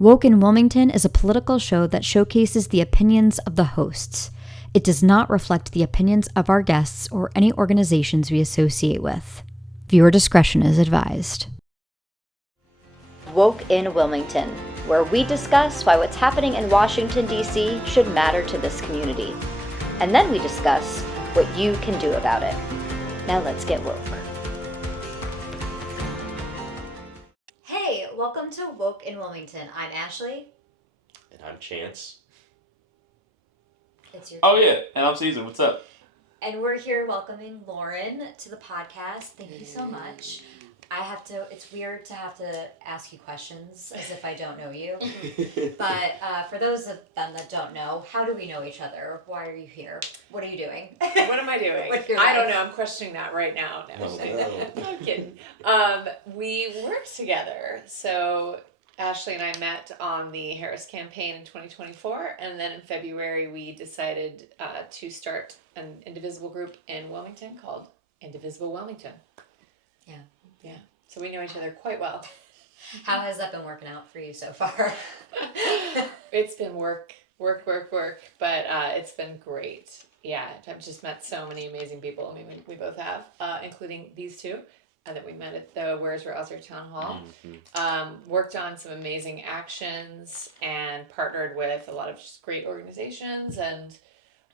Woke in Wilmington is a political show that showcases the opinions of the hosts. It does not reflect the opinions of our guests or any organizations we associate with. Viewer discretion is advised. Woke in Wilmington, where we discuss why what's happening in Washington, D.C. should matter to this community. And then we discuss what you can do about it. Now let's get woke. Hey, welcome to Woke in Wilmington. I'm Ashley. And I'm Chance. It's your Oh yeah, and I'm Caesar. What's up? And we're here welcoming Lauren to the podcast. Thank you so much. It's weird to have to ask you questions as if I don't know you. But for those of them that don't know, how do we know each other? Why are you here? What are you doing? What am I doing? I don't know. I'm questioning that right now. No, I'm kidding. We worked together. So Ashley and I met on the Harris campaign in 2024. And then in February, we decided to start an indivisible group in Wilmington called Indivisible Wilmington. Yeah. Yeah. So we know each other quite well. How has that been working out for you so far? It's been work, but it's been great. Yeah, I've just met so many amazing people. I mean, we both have, including these two, that we met at the Where's Rouser Town Hall. Mm-hmm. Worked on some amazing actions and partnered with a lot of just great organizations. And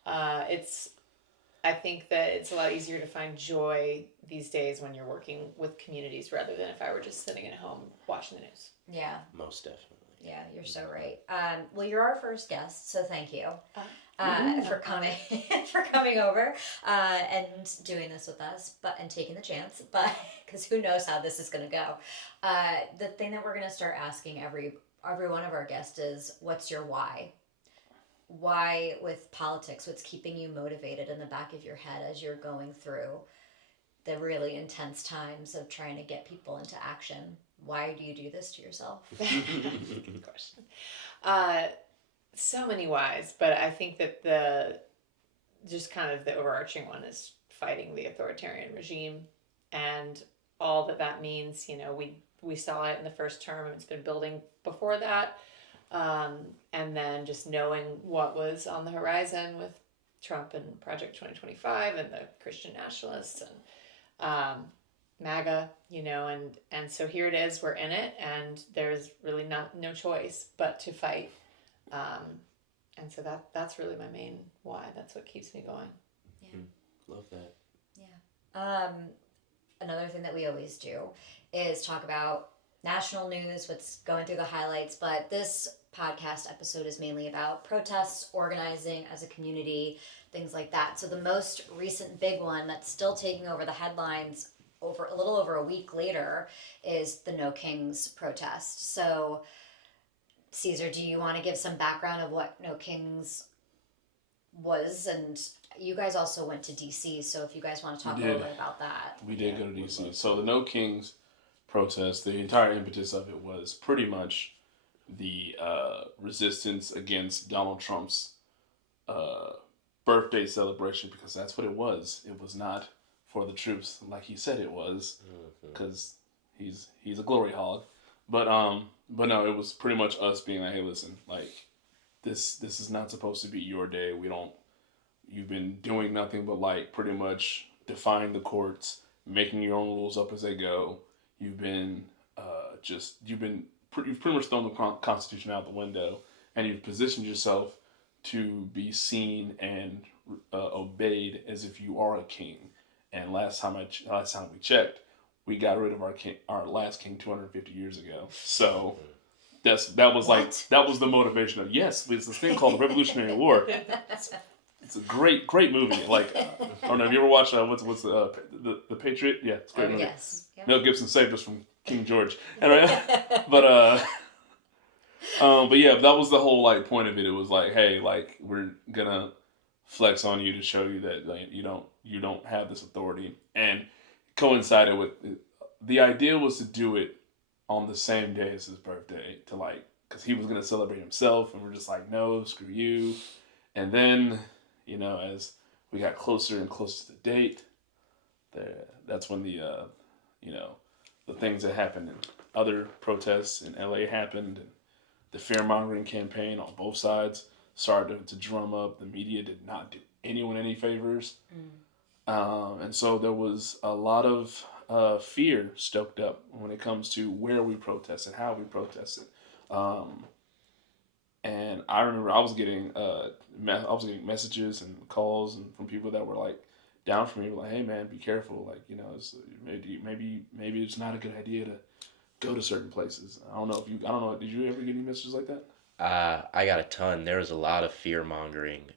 I think that it's a lot easier to find joy these days when you're working with communities rather than if I were just sitting at home watching the news. Yeah. Most definitely. Yeah, you're so right. Well, you're our first guest, so thank you for coming over and doing this with us, and taking the chance. But because who knows how this is going to go. The thing that we're going to start asking every one of our guests is, what's your why? Why with politics? What's keeping you motivated in the back of your head as you're going through the really intense times of trying to get people into action? Why do you do this to yourself? Good question. So many whys, but I think that the overarching one is fighting the authoritarian regime and all that means. You know, we saw it in the first term, and it's been building before that. And then just knowing what was on the horizon with Trump and Project 2025 and the Christian nationalists and MAGA, you know, and so here it is, we're in it, and there's really no choice but to fight. And so that's really my main why. That's what keeps me going. Yeah. Love that. Yeah. Another thing that we always do is talk about national news, what's going through the highlights, but this podcast episode is mainly about protests, organizing as a community, things like that. So the most recent big one that's still taking over the headlines a little over a week later is the No Kings protest. So Caesar, do you want to give some background of what No Kings was? And you guys also went to DC, so if you guys want to talk a little bit about that. We did go to DC. So the No Kings protest, the entire impetus of it was pretty much the resistance against Donald Trump's birthday celebration, because that's what it was. It was not for the troops like he said it was, because he's a glory hog. But no, it was pretty much us being like, hey, listen, like this is not supposed to be your day. You've been doing nothing but like pretty much defying the courts, making your own rules up as they go. You've pretty much thrown the Constitution out the window, and you've positioned yourself to be seen and obeyed as if you are a king. And last time we checked, we got rid of our last king 250 years ago. So that was the motivation of, yes, it's this thing called the Revolutionary War. It's a great movie. Like I don't know, have you ever watched what's the Patriot? Yeah, it's a great movie. Yes. Yeah. Mel Gibson saved us from King George. But yeah, that was the whole like point of it. It was like, hey, like we're gonna flex on you to show you that like, you don't have this authority. And coincided with the idea was to do it on the same day as his birthday, to like, because he was gonna celebrate himself, and we're just like, no, screw you. And then, you know, as we got closer and closer to the date, that's when the things that happened in other protests in LA happened, and the fear mongering campaign on both sides started to drum up. The media did not do anyone any favors. And so there was a lot of fear stoked up when it comes to where we protest and how we protest it. And I remember I was getting messages and calls and from people that were like down for me, like, "Hey man, be careful. Like, you know, maybe it's not a good idea to go to certain places." I don't know. Did you ever get any messages like that? I got a ton. There was a lot of fear mongering.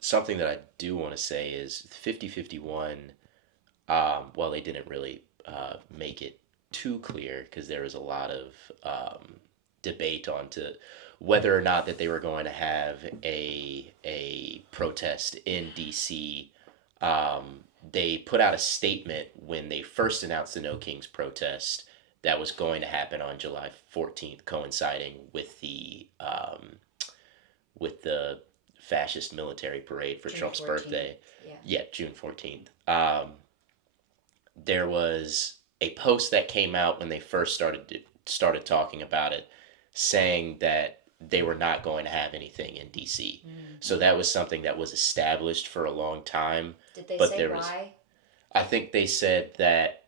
Something that I do want to say is 5051. Well, they didn't really make it too clear because there was a lot of debate on to whether or not that they were going to have a protest in DC. They put out a statement when they first announced the No Kings protest that was going to happen on July 14th, coinciding with the fascist military parade for June Trump's 14th. birthday. Yeah, June 14th. There was a post that came out when they first started talking about it, saying that they were not going to have anything in DC. So that was something that was established for a long time. Did they But say there was, why? I think they said that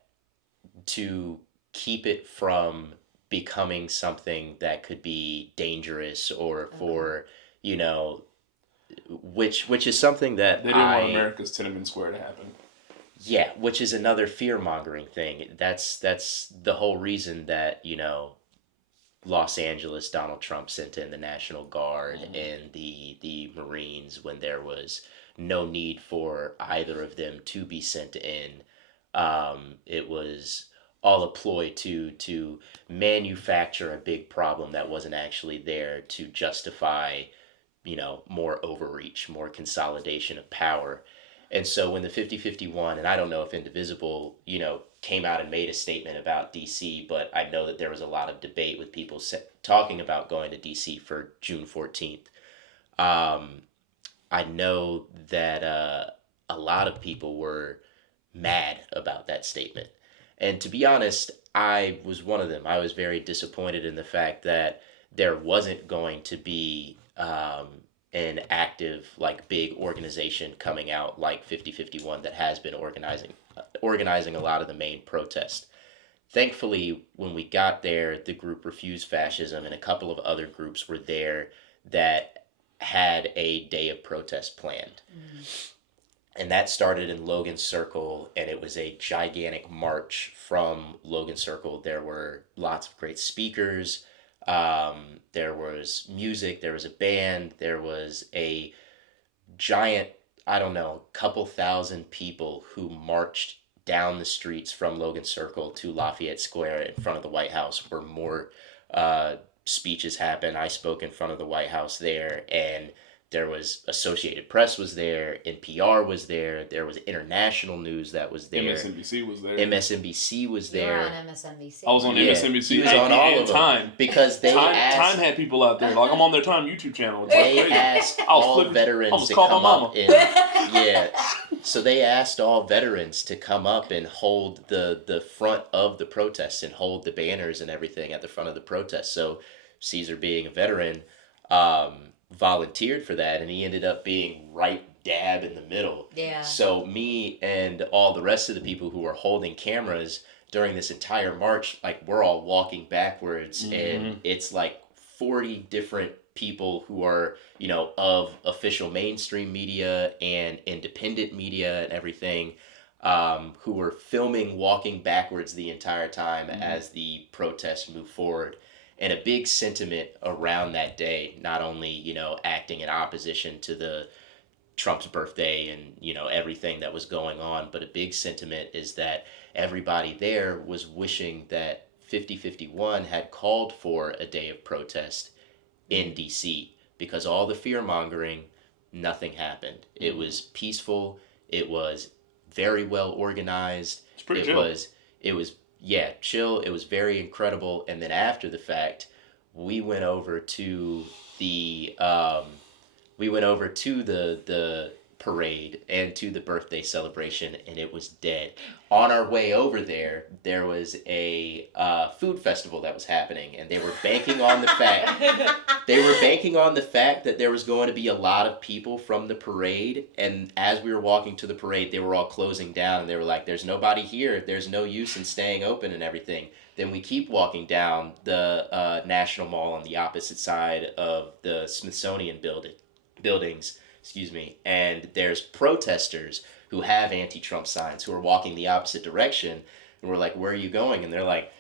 to keep it from becoming something that could be dangerous or for, you know, which is something that They didn't want America's Tiananmen Square to happen. Yeah, which is another fear mongering thing. That's the whole reason that, you know, Los Angeles, Donald Trump sent in the National Guard and the Marines when there was no need for either of them to be sent in. It was all a ploy to manufacture a big problem that wasn't actually there to justify, you know, more overreach, more consolidation of power. And so when the 5051, and I don't know if Indivisible, you know, came out and made a statement about DC, but I know that there was a lot of debate with people talking about going to DC for June 14th. I know that a lot of people were mad about that statement. And to be honest, I was one of them. I was very disappointed in the fact that there wasn't going to be an active, like, big organization coming out like 5051 that has been organizing a lot of the main protests. Thankfully, when we got there, the group Refuse Fascism and a couple of other groups were there that had a day of protest planned. And that started in Logan Circle, and it was a gigantic march from Logan Circle. There were lots of great speakers. There was music. There was a band. There was a giant, I don't know, couple thousand people who marched down the streets from Logan Circle to Lafayette Square in front of the White House, where more speeches happened. I spoke in front of the White House there, and there was Associated Press was there, NPR was there, there was international news that was there. MSNBC was there. MSNBC was You were there. on MSNBC. I was on Yeah, MSNBC. he was on all and of them. Time. Because they asked, Time had people out there. Like, I'm on their Time YouTube channel. It's they like crazy. asked I was all flipping- I veterans almost to called my come mama. up and yeah. So they asked all veterans to come up and hold the front of the protests and hold the banners and everything at the front of the protest. So Caesar, being a veteran, volunteered for that, and he ended up being right dab in the middle. Yeah. So me and all the rest of the people who were holding cameras during this entire march, like, we're all walking backwards, and it's like 40 different people who are, you know, of official mainstream media and independent media and everything, who were filming walking backwards the entire time as the protests move forward. And a big sentiment around that day, not only, you know, acting in opposition to the Trump's birthday and, you know, everything that was going on, but a big sentiment is that everybody there was wishing that 5051 had called for a day of protest in DC, because all the fear mongering, nothing happened. It was peaceful. It was very well organized. It's pretty it chill. was yeah, chill. It was very incredible. And then after the fact, we went over to the parade and to the birthday celebration, and it was dead. On our way over there was a food festival that was happening, and they were banking on the fact that there was going to be a lot of people from the parade. And as we were walking to the parade, they were all closing down, and they were like, "There's nobody here. There's no use in staying open and everything." Then we keep walking down the National Mall on the opposite side of the Smithsonian buildings. Excuse me, and there's protesters who have anti-Trump signs who are walking the opposite direction, and we're like, "Where are you going?" And they're like,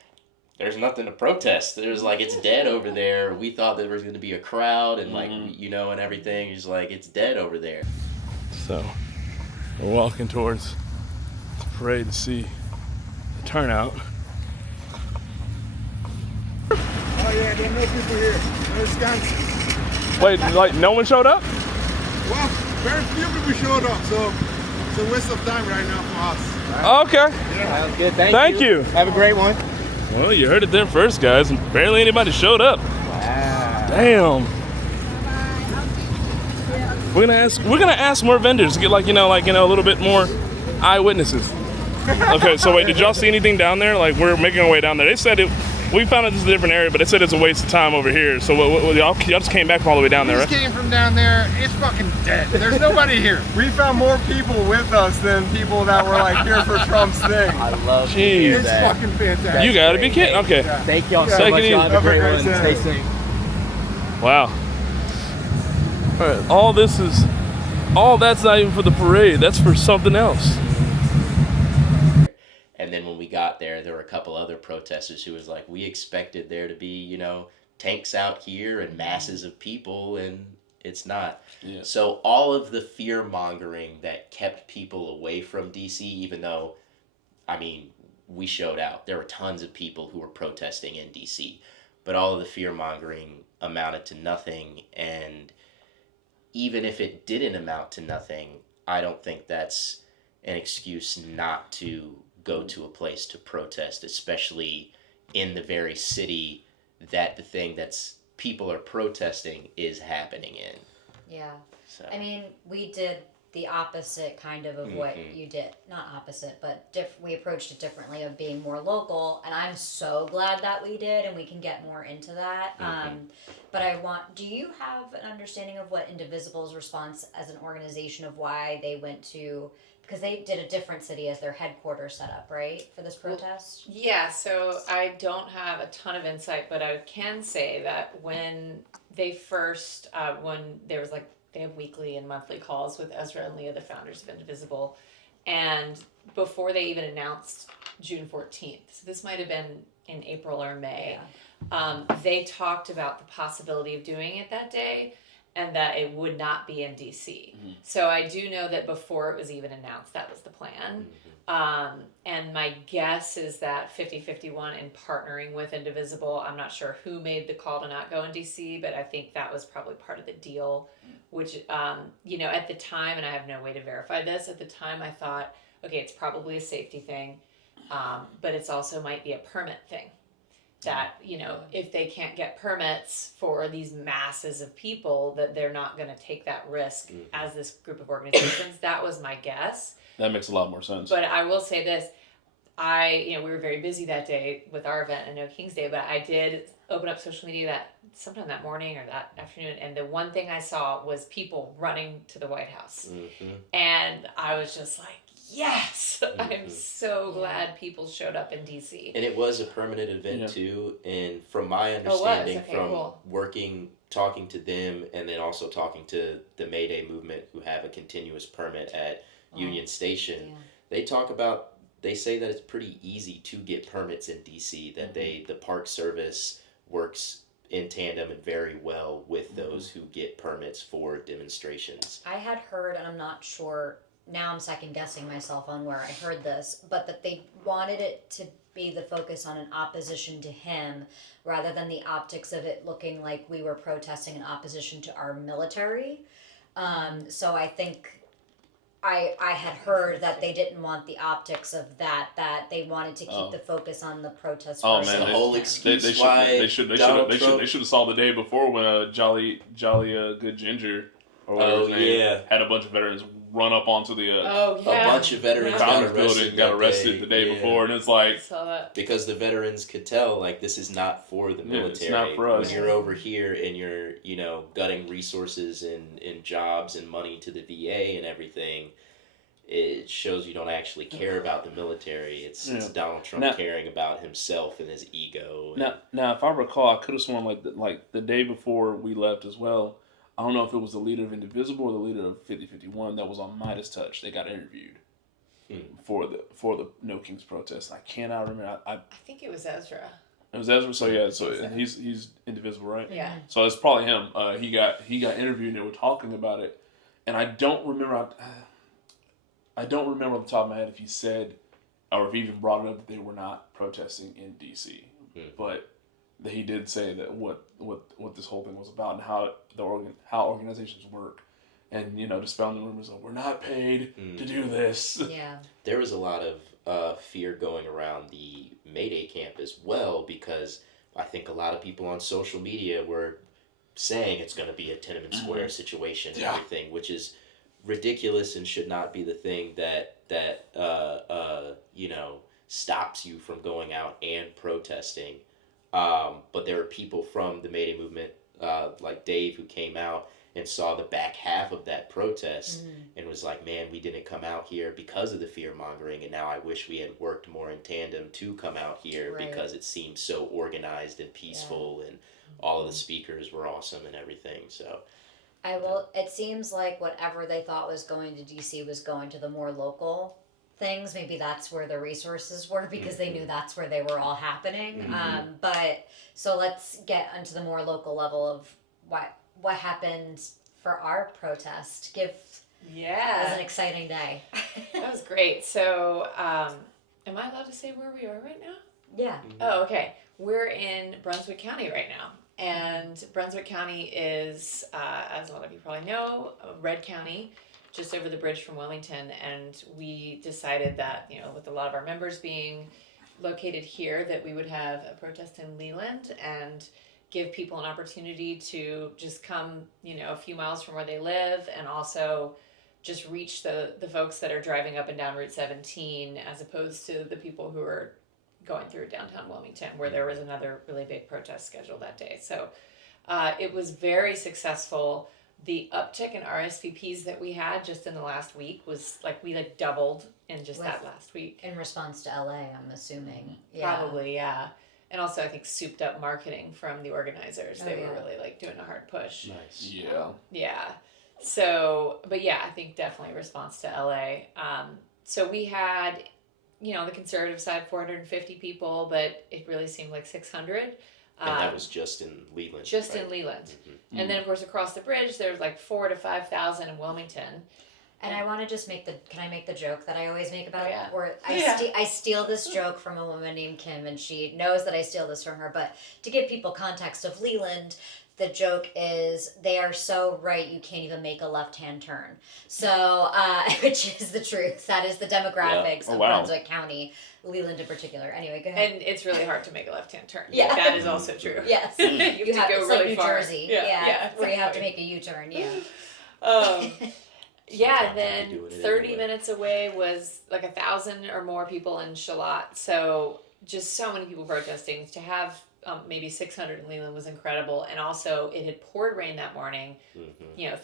"There's nothing to protest. There's like, it's dead over there. We thought there was going to be a crowd and like, and everything. He's like, it's dead over there." So we're walking towards the parade to see the turnout. Oh yeah, there are no people here. No Wisconsin. Wait, like no one showed up? Well, very few people showed up, so it's a waste of time right now for us. Okay. Yeah. Sounds good. Thank you. Have a great one. Well, you heard it there first, guys. Barely anybody showed up. Wow. Damn. We're gonna ask more vendors to get a little bit more eyewitnesses. Okay, so wait, did y'all see anything down there? Like, we're making our way down there. They said we found out this is a different area, but they said it's a waste of time over here. So y'all just came back from all the way down there, We right? just came from down there. It's fucking dead. There's nobody here. We found more people with us than people that were like here for Trump's thing. I love Jeez. It's fucking fantastic. You gotta be kidding. Okay. Thank y'all so Take much. it Y'all have a easy. great Have a one. great Stay day. safe. Wow. All right, all that's not even for the parade. That's for something else. And then when we got there were a couple other protesters who was like, "We expected there to be, tanks out here and masses of people, and it's not." Yeah. So all of the fear mongering that kept people away from DC, even though, we showed out. There were tons of people who were protesting in DC, but all of the fear mongering amounted to nothing. And even if it didn't amount to nothing, I don't think that's an excuse not to go to a place to protest, especially in the very city that the thing that's people are protesting is happening in. Yeah. So I mean, we did the opposite kind of what you did. Not opposite, but we approached it differently of being more local. And I'm so glad that we did, and we can get more into that. But do you have an understanding of what Indivisible's response as an organization of why they went to, because they did a different city as their headquarters set up, right, for this protest? Yeah, so I don't have a ton of insight, but I can say that when they first, when there was they have weekly and monthly calls with Ezra and Leah, the founders of Indivisible, and before they even announced June 14th, so this might have been in April or May, they talked about the possibility of doing it that day, and that it would not be in DC. So I do know that before it was even announced, that was the plan. And my guess is that 50-51 in partnering with Indivisible, I'm not sure who made the call to not go in DC, but I think that was probably part of the deal, which, at the time, and I have no way to verify this, at the time I thought, okay, it's probably a safety thing, but it's also might be a permit thing. That, if they can't get permits for these masses of people, that they're not going to take that risk as this group of organizations. That was my guess. That makes a lot more sense. But I will say this. We were very busy that day with our event and No King's Day, but I did open up social media sometime that morning or that afternoon, and the one thing I saw was people running to the White House. And I was just like, yes, I'm so glad people showed up in DC. And it was a permanent event too, and from my Okay, understanding cool. talking to them, and then also talking to the May Day movement, who have a continuous permit at Union Station, they say that it's pretty easy to get permits in DC, that the Park Service works in tandem and very well with those who get permits for demonstrations. I had heard, and I'm not sure, now I'm second guessing myself on where I heard this, but that they wanted it to be the focus on an opposition to him rather than the optics of it looking like we were protesting in opposition to our military. So I think I had heard that they didn't want the optics of that they wanted to keep the focus on the protest. Oh versus man, the whole excuse they should have saw the day before when Jolly Good Ginger or whatever his name had a bunch of veterans run up onto the Oh, A yeah. bunch of veterans Yeah. got founders arrested. building, got arrested the day Yeah. before, and it's like, Saw that. Because the veterans could tell, like, this is not for the Yeah, military. it's not for us. When you're over here and you're, you know, gutting resources and jobs and money to the VA and everything, it shows you don't actually care about the military. It's Donald Trump Now- caring about himself and his ego. And, now, if I recall, I could have sworn like the day before we left as well. I don't know if it was the leader of Indivisible or the leader of 5051 that was on Midas Touch. They got interviewed for the No Kings protest. I cannot remember. I think it was Ezra. It was Ezra. So yeah, and he's Indivisible, right? Yeah. So it's probably him. He got interviewed and they were talking about it, and I don't remember. I don't remember off the top of my head if he said, or if he even brought it up that they were not protesting in D.C. But he did say that what this whole thing was about and how how organizations work, and dispelling the rumors of we're not paid to do this. Yeah. There was a lot of fear going around the Mayday camp as well, because I think a lot of people on social media were saying it's going to be a Tiananmen Square situation and everything, which is ridiculous and should not be the thing that stops you from going out and protesting. But there are people from the Mayday movement, like Dave, who came out and saw the back half of that protest and was like, man, we didn't come out here because of the fear mongering, and now I wish we had worked more in tandem to come out here because it seemed so organized and peaceful, and all of the speakers were awesome and everything. So It seems like whatever they thought was going to DC was going to the more local things. Maybe that's where the resources were, because they knew that's where they were all happening. But so let's get onto the more local level of what happened for our protest. Give as an exciting day. That was great. So, am I allowed to say where we are right now? Yeah. Oh, okay. We're in Brunswick County right now. And Brunswick County is, as a lot of you probably know, a red county, just over the bridge from Wilmington. And we decided that, with a lot of our members being located here, that we would have a protest in Leland and give people an opportunity to just come, a few miles from where they live, and also just reach the folks that are driving up and down Route 17, as opposed to the people who are going through downtown Wilmington, where there was another really big protest scheduled that day. So it was very successful. The uptick in RSVPs that we had just in the last week was we doubled in just that last week. In response to LA, I'm assuming. Yeah. Probably, yeah. And also, I think souped up marketing from the organizers. They were really doing a hard push. nice. Yeah. Yeah. So, but yeah, I think definitely response to LA. So we had, the conservative side, 450 people, but it really seemed like 600. And that was just in Leland. Just right? in Leland. And then, of course, across the bridge, there's 4,000 to 5,000 in Wilmington. And I want to just can I make the joke that I always make about yeah. or I steal this joke from a woman named Kim, and she knows that I steal this from her, but to give people context of Leland, the joke is they are so right you can't even make a left-hand turn. So, which is the truth. That is the demographics of Brunswick County, Leland in particular. Anyway, go ahead. And it's really hard to make a left-hand turn. Yeah. That is also true. Yes. You You have to go it's really like New far. Jersey. Yeah, Where you have to exactly. make a U-turn. Yeah. Yeah, and Be then doing it 30 anyway. minutes away was 1,000 or more people in Charlotte. So just so many people protesting. To have maybe 600 in Leland was incredible. And also, it had poured rain that morning.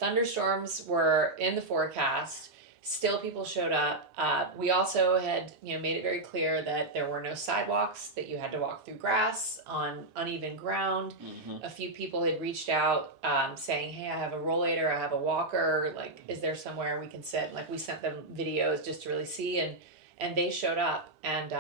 Thunderstorms were in the forecast. Still, people showed up. We also had, made it very clear that there were no sidewalks, that you had to walk through grass on uneven ground. A few people had reached out saying, hey, I have a rollator, I have a walker, is there somewhere we can sit? We sent them videos just to really see, and they showed up. And,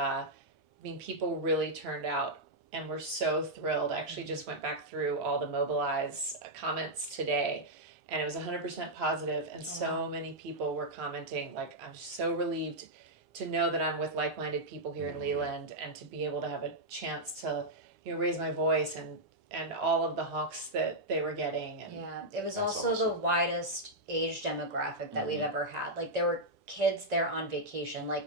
people really turned out and were so thrilled. I actually just went back through all the Mobilize comments today, and it was 100% positive, and so many people were commenting, I'm so relieved to know that I'm with like-minded people here in Leland, and to be able to have a chance to, raise my voice, and all of the honks that they were getting. And Yeah, it was That's also awesome. the widest age demographic that we've ever had. There were kids there on vacation. When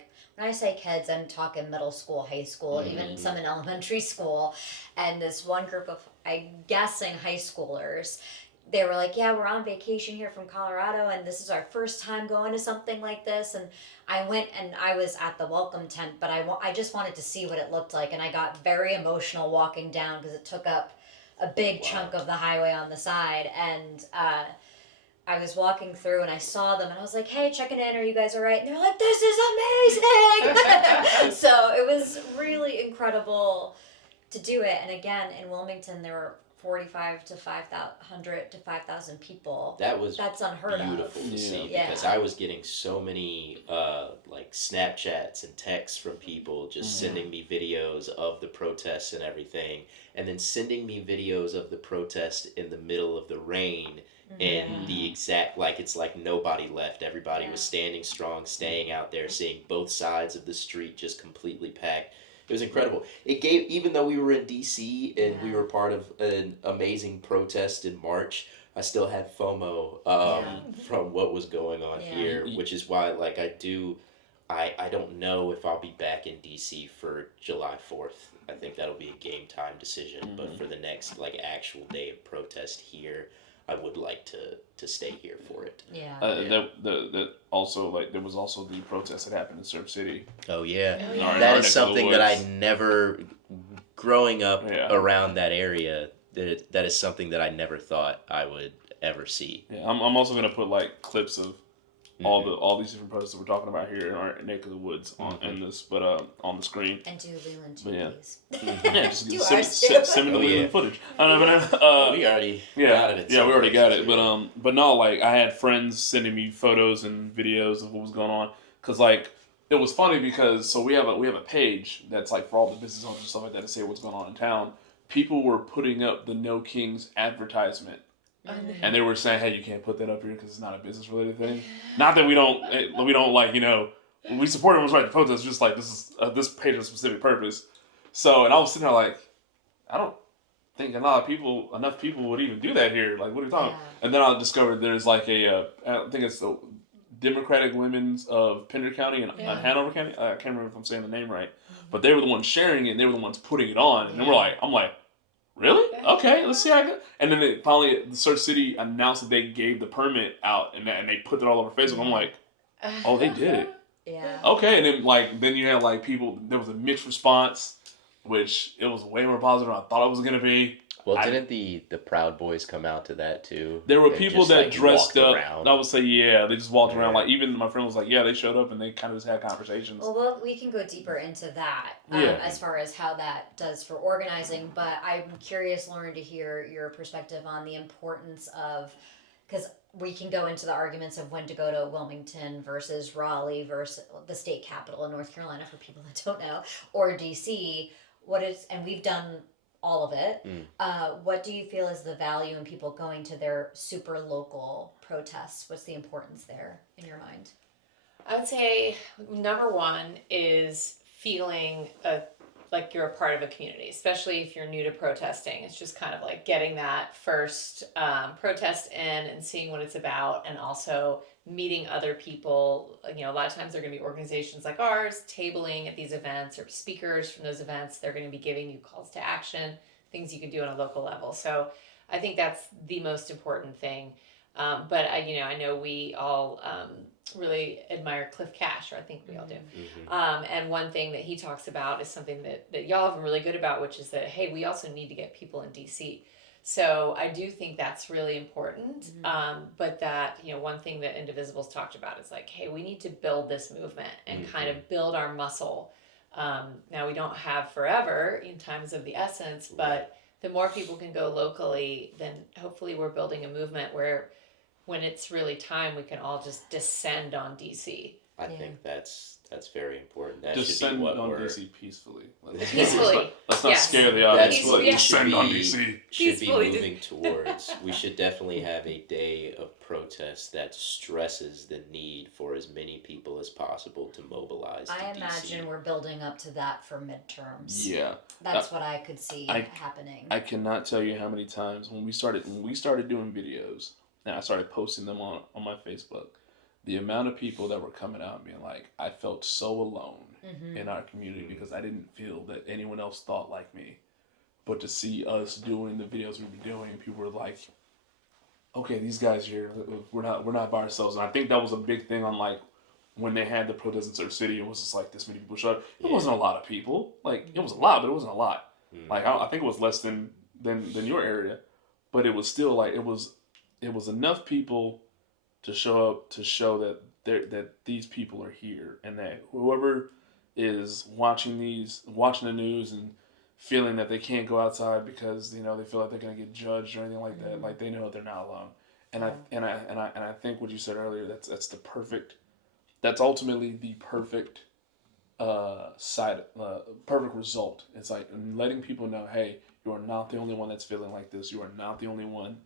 I say kids, I'm talking middle school, high school, even some in elementary school. And this one group of, I'm guessing, high schoolers they were like, yeah, we're on vacation here from Colorado, and this is our first time going to something like this. And I went and I was at the welcome tent, but I just wanted to see what it looked like, and I got very emotional walking down because it took up a big chunk of the highway on the side. And I was walking through and I saw them and I was like, hey, checking in, are you guys all right? And they're like, this is amazing. So it was really incredible to do it. And again, in Wilmington, there were 45 to 500 to 5,000 people. That's unheard beautiful of. to see Yeah. because I was getting so many like Snapchats and texts from people just sending me videos of the protests and everything, and then sending me videos of the protest in the middle of the rain. And the exact, like, it's like nobody left. Everybody was standing strong, staying out there, seeing both sides of the street just completely packed. It was incredible. It gave, even though we were in DC and we were part of an amazing protest in March, I still had FOMO from what was going on here, which is why, like, I don't know if I'll be back in DC for July 4th. I think that'll be a game time decision, but for the next, like, actual day of protest here, I would like to stay here for it. Yeah. That also, like, there was also the protest that happened in Surf City. Oh yeah, Our that neck is of the something that I woods. never, growing up around that area, that is something that I never thought I would ever see. Yeah, I'm also gonna put like clips of all these different protests that we're talking about here in our neck of the woods on the screen. And do Leland too, Yeah. please. Yeah, just Do send, ours send, too. send me the Oh, Leland yeah. footage. We already got it. Yeah, we already got it. But no, like I had friends sending me photos and videos of what was going on because like it was funny because so we have a page that's like for all the business owners and stuff like that to say what's going on in town. People were putting up the No Kings advertisement. And they were saying, hey, you can't put that up here because it's not a business related thing. Not that we don't like, we support everyone's right to protest. Just like this page has a specific purpose. So, and I was sitting there like, I don't think enough people would even do that here. Like, what are you talking about? And then I discovered there's like I think it's the Democratic Women's of Pender County and Hanover County. I can't remember if I'm saying the name right. But they were the ones sharing it and they were the ones putting it on. And then I'm like, really? Okay, let's see how I go. And then finally, the Search City announced that they gave the permit out, and they put it all over Facebook. I'm like, oh, they did it. Yeah. Okay, and then you had like people. There was a mixed response, which it was way more positive than I thought it was gonna be. Well, didn't the Proud Boys come out to that too? There were And people just, that like, dressed walked up. around? I would say, yeah, they just walked around. Like even my friend was like, yeah, they showed up and they kind of just had conversations. Well, we can go deeper into that as far as how that does for organizing. But I'm curious, Lauren, to hear your perspective on the importance of, because we can go into the arguments of when to go to Wilmington versus Raleigh versus the state capital in North Carolina for people that don't know, or DC. And we've done all of it. What do you feel is the value in people going to their super local protests? What's the importance there in your mind? I would say number one is feeling like you're a part of a community, especially if you're new to protesting. It's just kind of like getting that first protest in and seeing what it's about, and also meeting other people. A lot of times there are going to be organizations like ours tabling at these events, or speakers from those events. They're going to be giving you calls to action, things you can do on a local level. So I think that's the most important thing. But I know we all really admire Cliff Cash, or I think we all do. And one thing that he talks about is something that y'all have been really good about, which is that, hey, we also need to get people in DC. So I do think that's really important. But that, one thing that Indivisible's talked about is like, hey, we need to build this movement and kind of build our muscle. Now we don't have forever in times of the essence, but the more people can go locally, then hopefully we're building a movement where when it's really time, we can all just descend on DC. I think that's very important. That Descend should be what on we're DC peacefully. Peacefully. Let's not Yes. scare the audience. That's what But we descend on DC. should be Peacefully. moving towards. We should definitely have a day of protest that stresses the need for as many people as possible to mobilize to I DC. imagine we're building up to that for midterms. Yeah. That's what I could see happening. I cannot tell you how many times when we started doing videos and I started posting them on my Facebook, the amount of people that were coming out and being like, I felt so alone in our community because I didn't feel that anyone else thought like me. But to see us doing the videos we were doing, people were like, okay, these guys here, we're not by ourselves. And I think that was a big thing on like when they had the protests in Surf City. It was just like this many people showed up. It wasn't a lot of people. Like it was a lot, but it wasn't a lot. Like I think it was less than your area, but it was still like it was enough people to show up to show that these people are here, and that whoever is watching the news and feeling that they can't go outside because they feel like they're gonna get judged or anything like that, like they know that they're not alone. And I think what you said earlier, that's ultimately the perfect perfect result. It's like letting people know, hey, you are not the only one that's feeling like this. You are not the only one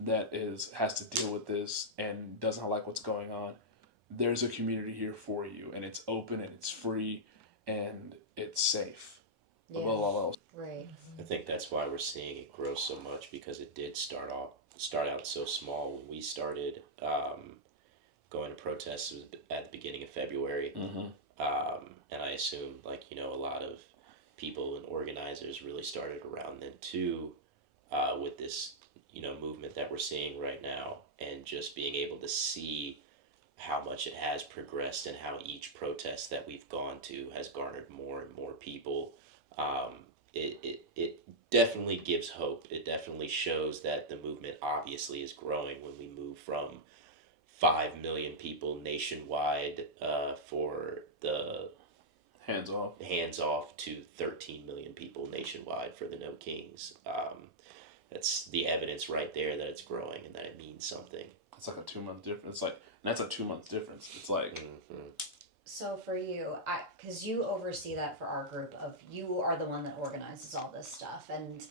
that has to deal with this and doesn't like what's going on. There's a community here for you, and it's open and it's free and it's safe. Yeah. Above all else. Right. I think that's why we're seeing it grow so much, because it did start out so small when we started going to protests at the beginning of February. And I assume a lot of people and organizers really started around then too, with this movement that we're seeing right now, and just being able to see how much it has progressed and how each protest that we've gone to has garnered more and more people. It definitely gives hope. It definitely shows that the movement obviously is growing when we move from 5 million people nationwide for the hands off to 13 million people nationwide for the No Kings. That's the evidence right there that it's growing and that it means something. It's like a 2-month difference. That's a 2-month difference. It's like. So for you, because you oversee that for our group, you are the one that organizes all this stuff, and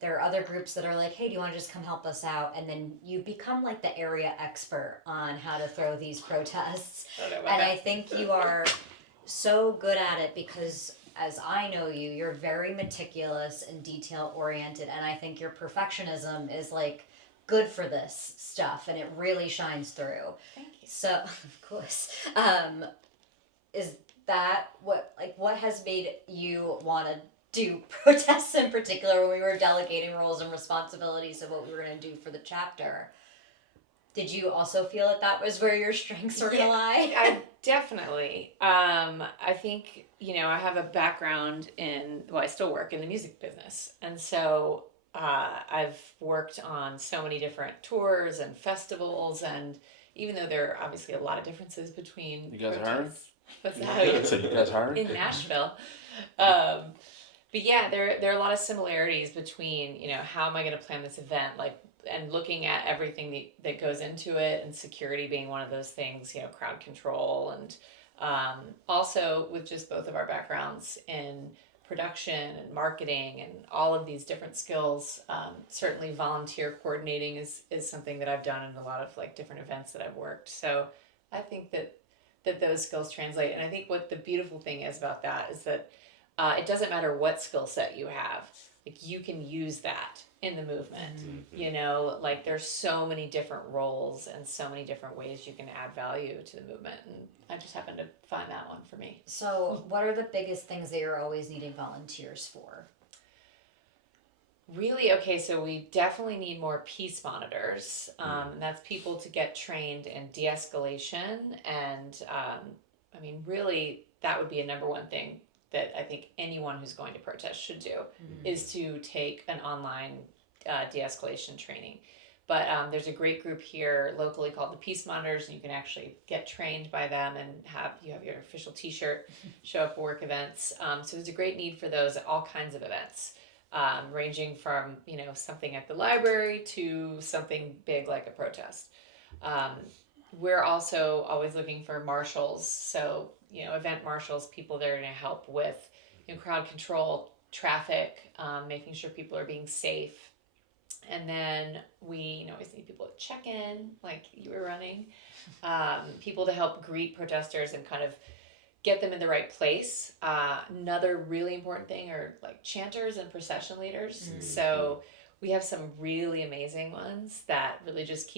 there are other groups that are like, hey, do you want to just come help us out? And then you become like the area expert on how to throw these protests. And I think you are so good at it because, as I know you, you're very meticulous and detail oriented, and I think your perfectionism is like good for this stuff, and it really shines through. Thank you. So, of course, is that what has made you want to do protests in particular when we were delegating roles and responsibilities of what we were going to do for the chapter? Did you also feel that was where your strengths were going to lie? I definitely. I think, I have a background I still work in the music business. And so I've worked on so many different tours and festivals, and even though there are obviously a lot of differences between You guys are hiring? What's that? So you guys hiring? In Nashville. But yeah, there are a lot of similarities between, how am I going to plan this event, and looking at everything that goes into it, and security being one of those things, crowd control, and also with just both of our backgrounds in production and marketing and all of these different skills. Certainly volunteer coordinating is something that I've done in a lot of different events that I've worked. So I think that those skills translate. And I think what the beautiful thing is about that is that it doesn't matter what skill set you have. You can use that in the movement. There's so many different roles and so many different ways you can add value to the movement. And I just happened to find that one for me. So what are the biggest things that you're always needing volunteers for? Really, okay, so we definitely need more peace monitors. And that's people to get trained in de-escalation. And really, that would be a number one thing that I think anyone who's going to protest should do, is to take an online de-escalation training. But there's a great group here locally called the Peace Monitors, and you can actually get trained by them and have your official t-shirt, show up for work events. So there's a great need for those at all kinds of events, ranging from something at the library to something big like a protest. We're also always looking for marshals, so event marshals, people that are going to help with crowd control, traffic, making sure people are being safe. And then we always need people to check in, like you were running, people to help greet protesters and kind of get them in the right place. Another really important thing are chanters and procession leaders. So we have some really amazing ones that really just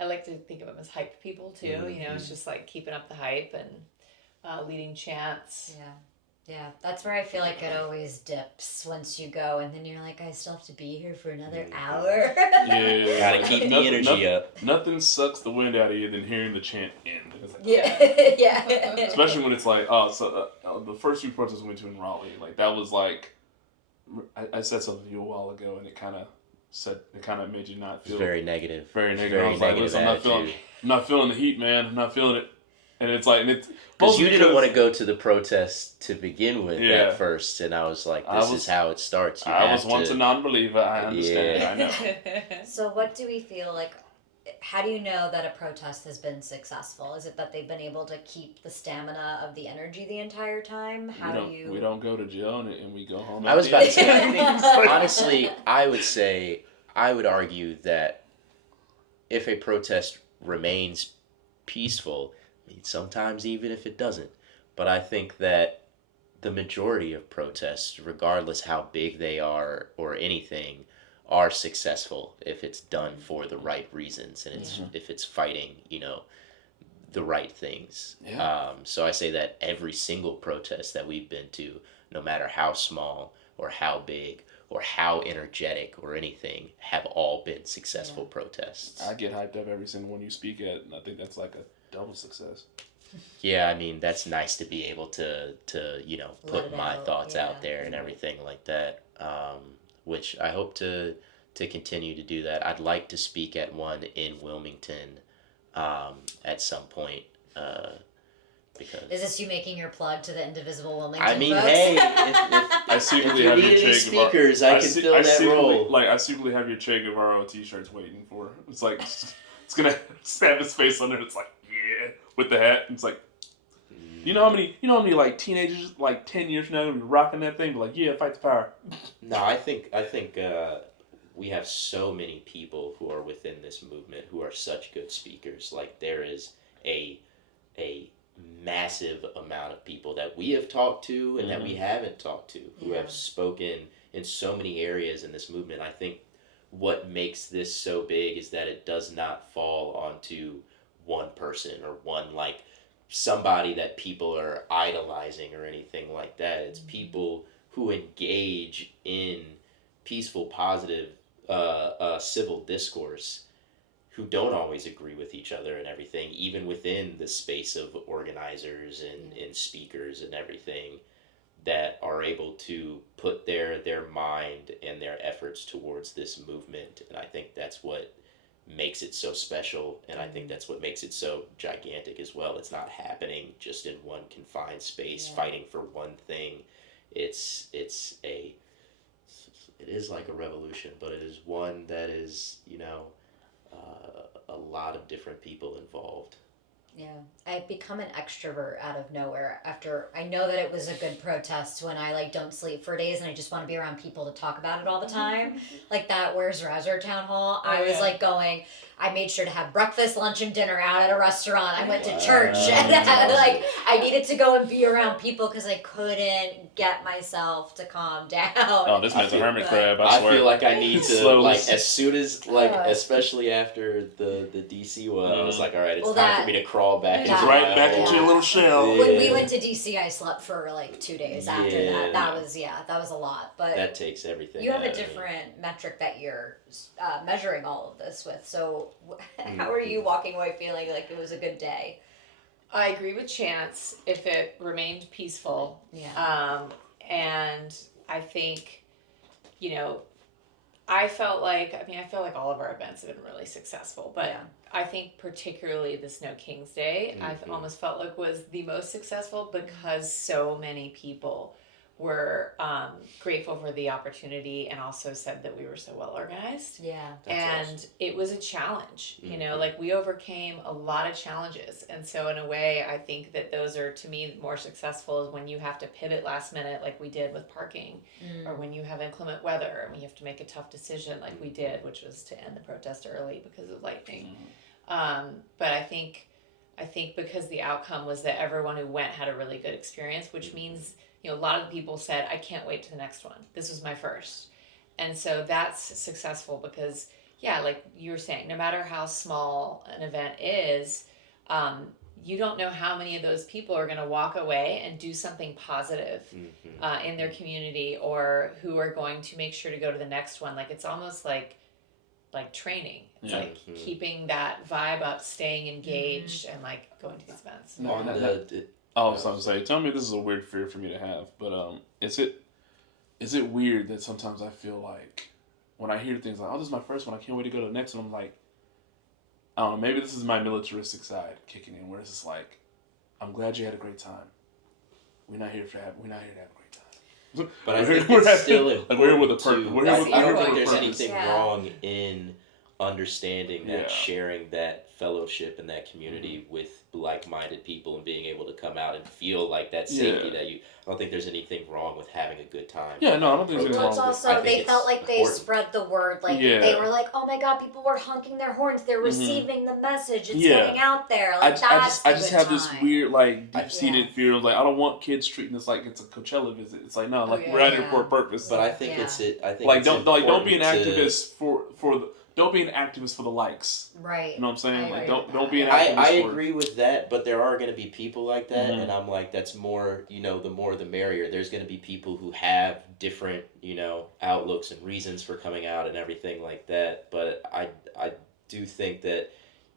I like to think of them as hype people too. It's just keeping up the hype and leading chants. Yeah. Yeah, that's where I feel like it always dips once you go, and then you're like, I still have to be here for another hour. Yeah, Gotta keep the energy up. Nothing sucks the wind out of you than hearing the chant end. It's like, Yeah, yeah. especially when it's like, the first few protests we went to in Raleigh, like that was like, I said something to you a while ago, and it kind of made you not feel Very negative. very negative. Very I was like, negative listen, attitude. I'm not feeling the heat, man. I'm not feeling it, and it's like, Because you didn't want to go to the protest to begin with Yeah. at first, and I was like, this is how it starts. I was once a non-believer. I understand. Yeah. I know. So what do we feel like, how do you know that a protest has been successful? Is it that they've been able to keep the stamina of the energy the entire time? We don't go to jail and we go home. I was about to say, I Yeah. think, honestly, I would argue that if a protest remains peaceful, I mean, sometimes even if it doesn't, but I think that the majority of protests, regardless how big they are or anything, are successful if it's done for the right reasons and if it's fighting, the right things. Yeah. So I say that every single protest that we've been to, no matter how small or how big or how energetic or anything, have all been successful protests. I get hyped up every single one you speak at, and I think that's like a double success. Yeah, I mean, that's nice to be able to put it my out, thoughts yeah. out there and everything like that, which I hope to continue to do that. I'd like to speak at one in Wilmington at some point, because Is this you making your plug to the Indivisible Wilmington I mean, folks? hey, if I secretly you have your need any Che Guevara. speakers, I can fill that secretly, role. Like I secretly have your Che Guevara t-shirts waiting for. It's like it's gonna stab his face on there. It's like with the hat. It's like you know how many like teenagers like 10 years from now are gonna be rocking that thing. But like fight the power. No, I think we have so many people who are within this movement who are such good speakers. Like there is a massive amount of people that we have talked to and that we haven't talked to who have spoken in so many areas in this movement. I think what makes this so big is that it does not fall onto one person or one like somebody that people are idolizing or anything like that. It's people who engage in peaceful, positive, civil discourse who don't always agree with each other and everything, even within the space of organizers and speakers and everything, that are able to put their mind and their efforts towards this movement. And I think that's what makes it so special, and I think that's what makes it so gigantic as well. It's not happening just in one confined space fighting for one thing. It is like a revolution, but it is one that is a lot of different people involved. Yeah, I've become an extrovert out of nowhere after I know that it was a good protest when I like don't sleep for days and I just want to be around people to talk about it all the time. Like that Where's Razor town hall. I was like going, I made sure to have breakfast, lunch, and dinner out at a restaurant. I went to church and I needed to go and be around people because I couldn't get myself to calm down. Oh, this man's a hermit crab. I swear. feel like I need to Slowly. like as soon as especially after the DC one, I was like, all right, it's time for me to crawl back Yeah. into Right my back hole. into your little shell. When we went to DC, I slept for like 2 days after that. Yeah. That was a lot. But That takes everything. you have out a of me. different metric that you're measuring all of this with. So how are you walking away feeling like it was a good day? I agree with Chance if it remained peaceful. Yeah. And I think, I feel like all of our events have been really successful, but Yeah. I think particularly the Snow Kings Day, I almost felt like was the most successful because so many people were grateful for the opportunity and also said that we were so well organized. Yeah. That's And it was a challenge, like we overcame a lot of challenges. And so in a way, I think that those are, to me, more successful is when you have to pivot last minute like we did with parking, or when you have inclement weather and you have to make a tough decision like we did, which was to end the protest early because of lightning. But I think because the outcome was that everyone who went had a really good experience, which means, a lot of the people said, I can't wait to the next one. This was my first. And so that's successful because, like you were saying, no matter how small an event is, you don't know how many of those people are going to walk away and do something positive in their community, or who are going to make sure to go to the next one. Like, it's almost like training. It's like keeping that vibe up, staying engaged, and like going to these events. I was going to say, tell me this is a weird fear for me to have, but is it weird that sometimes I feel like when I hear things like, oh, this is my first one, I can't wait to go to the next one, I'm like, I don't know, maybe this is my militaristic side kicking in, where it's just like, I'm glad you had a great time. We're not here to have a great time. But I think it's still important. Like, we're here with a purpose. I don't think there's purpose. anything wrong in understanding that, sharing that fellowship and that community with like-minded people and being able to come out and feel like that safety that you. I don't think there's anything wrong with having a good time. Yeah, no, I don't think there's anything wrong It's with also, they felt like they important. spread the word. Like, they were like, oh my God, people were honking their horns. They're receiving the message. It's getting out there. Like, I just have this time. weird, like, deep-seated fear of, like, I don't want kids treating this like it's a Coachella visit. It's like, no, like, we're out here for a purpose. But I think it's it. I think like, it's don't be an important activist for the. Don't be an activist for the likes. Right. You know what I'm saying? I Like, agree don't be an activist I for... agree with that, but there are going to be people like that, and I'm like, that's more, the more the merrier. There's going to be people who have different, outlooks and reasons for coming out and everything like that, but I do think that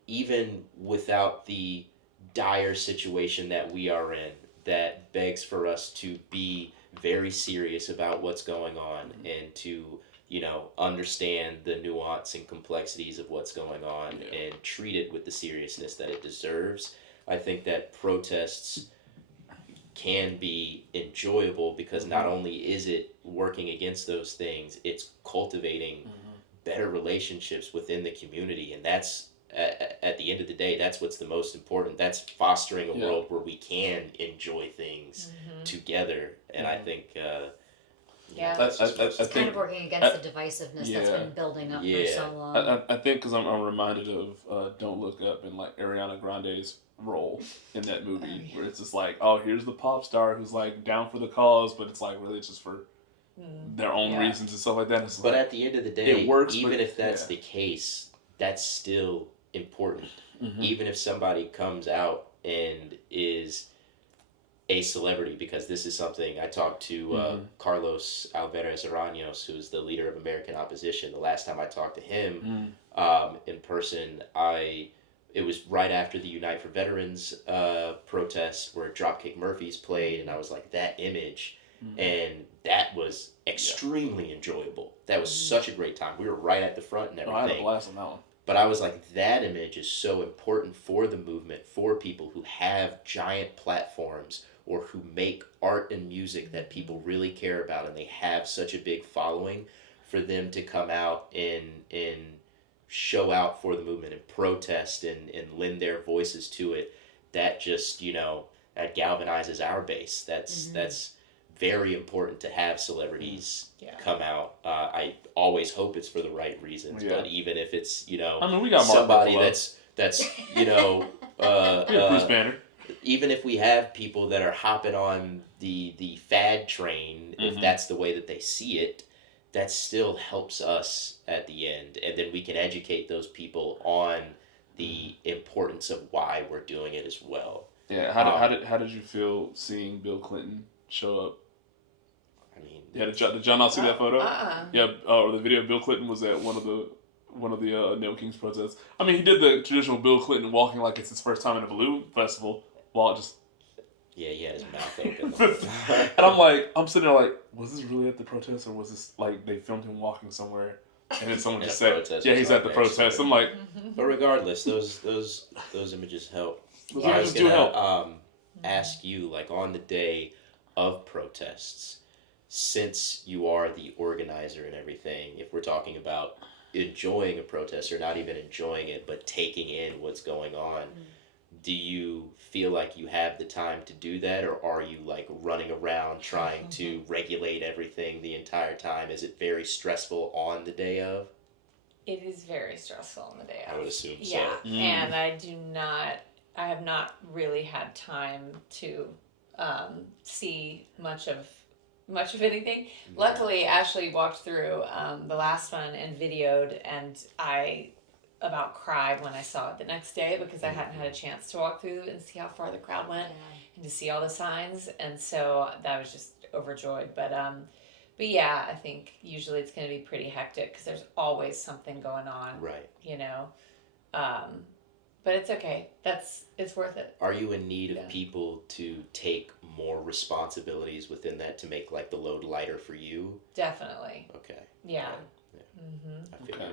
even without the dire situation that we are in, that begs for us to be very serious about what's going on and to understand the nuance and complexities of what's going on and treat it with the seriousness that it deserves. I think that protests can be enjoyable because not only is it working against those things, it's cultivating better relationships within the community, and that's at the end of the day, that's what's the most important. That's fostering a world where we can enjoy things together, and I think it's kind of working against the divisiveness that's been building up for so long. I think because I'm reminded of Don't Look Up and like Ariana Grande's role in that movie, where it's just like, oh, here's the pop star who's like down for the cause, but it's like really just for their own reasons and stuff like that. It's but like, at the end of the day, it works, even if that's the case, that's still important. Even if somebody comes out and is a celebrity, because this is something I talked to Carlos Alvarez Araños, who's the leader of American Opposition. The last time I talked to him in person, it was right after the Unite for Veterans protest where Dropkick Murphys played, and I was like, that image, and that was extremely enjoyable. That was such a great time. We were right at the front and everything. I had a blast on that one. But I was like, that image is so important for the movement, for people who have giant platforms or who make art and music that people really care about, and they have such a big following, for them to come out and show out for the movement and protest and lend their voices to it. That just, that galvanizes our base. That's very important to have celebrities come out. I always hope it's for the right reasons, but even if it's, we got somebody that's Bruce Banner. Even if we have people that are hopping on the fad train, if that's the way that they see it, that still helps us at the end, and then we can educate those people on the importance of why we're doing it as well. Yeah, how did you feel seeing Bill Clinton show up? I mean, did John not see that photo? Yeah, or the video of Bill Clinton was at one of the Neo Kings protests. I mean, he did the traditional Bill Clinton walking like it's his first time in a balloon festival, while just he had his mouth open. And I'm sitting there like, was this really at the protest, or was this like they filmed him walking somewhere, and then someone just said, yeah, he's at the protest. I'm like, but regardless, those images help. Those I was images do help. gonna ask you, like, on the day of protests, since you are the organizer and everything, if we're talking about enjoying a protest, or not even enjoying it, but taking in what's going on, do you feel like you have the time to do that, or are you like running around trying to regulate everything the entire time? Is it very stressful on the day of? It is very stressful on the day of. I would assume so. Yeah, and I have not really had time to see much of anything. Luckily, Ashley walked through the last one and videoed, and I about cried when I saw it the next day because I hadn't had a chance to walk through and see how far the crowd went and to see all the signs, and so that was just overjoyed. But yeah, I think usually it's going to be pretty hectic because there's always something going on, Right. you know. But it's okay. It's worth it. Are you in need of Yeah. people to take more responsibilities within that to make like the load lighter for you? Definitely. Okay. Yeah. Yeah. Mm-hmm. I figured. Okay.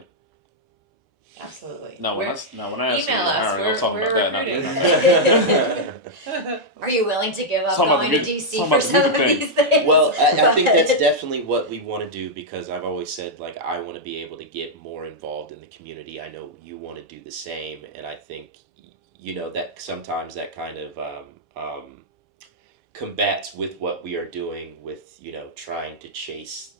Absolutely. When I asked you email to us. hire, I was talking We're about that. recruiting. Are you willing to give up Talking about going the to music- DC talking for about the some of music these things? Well, I think that's But- definitely what we want to do because I've always said like I want to be able to get more involved in the community. I know you want to do the same, and I think that sometimes that kind of combats with what we are doing with trying to chase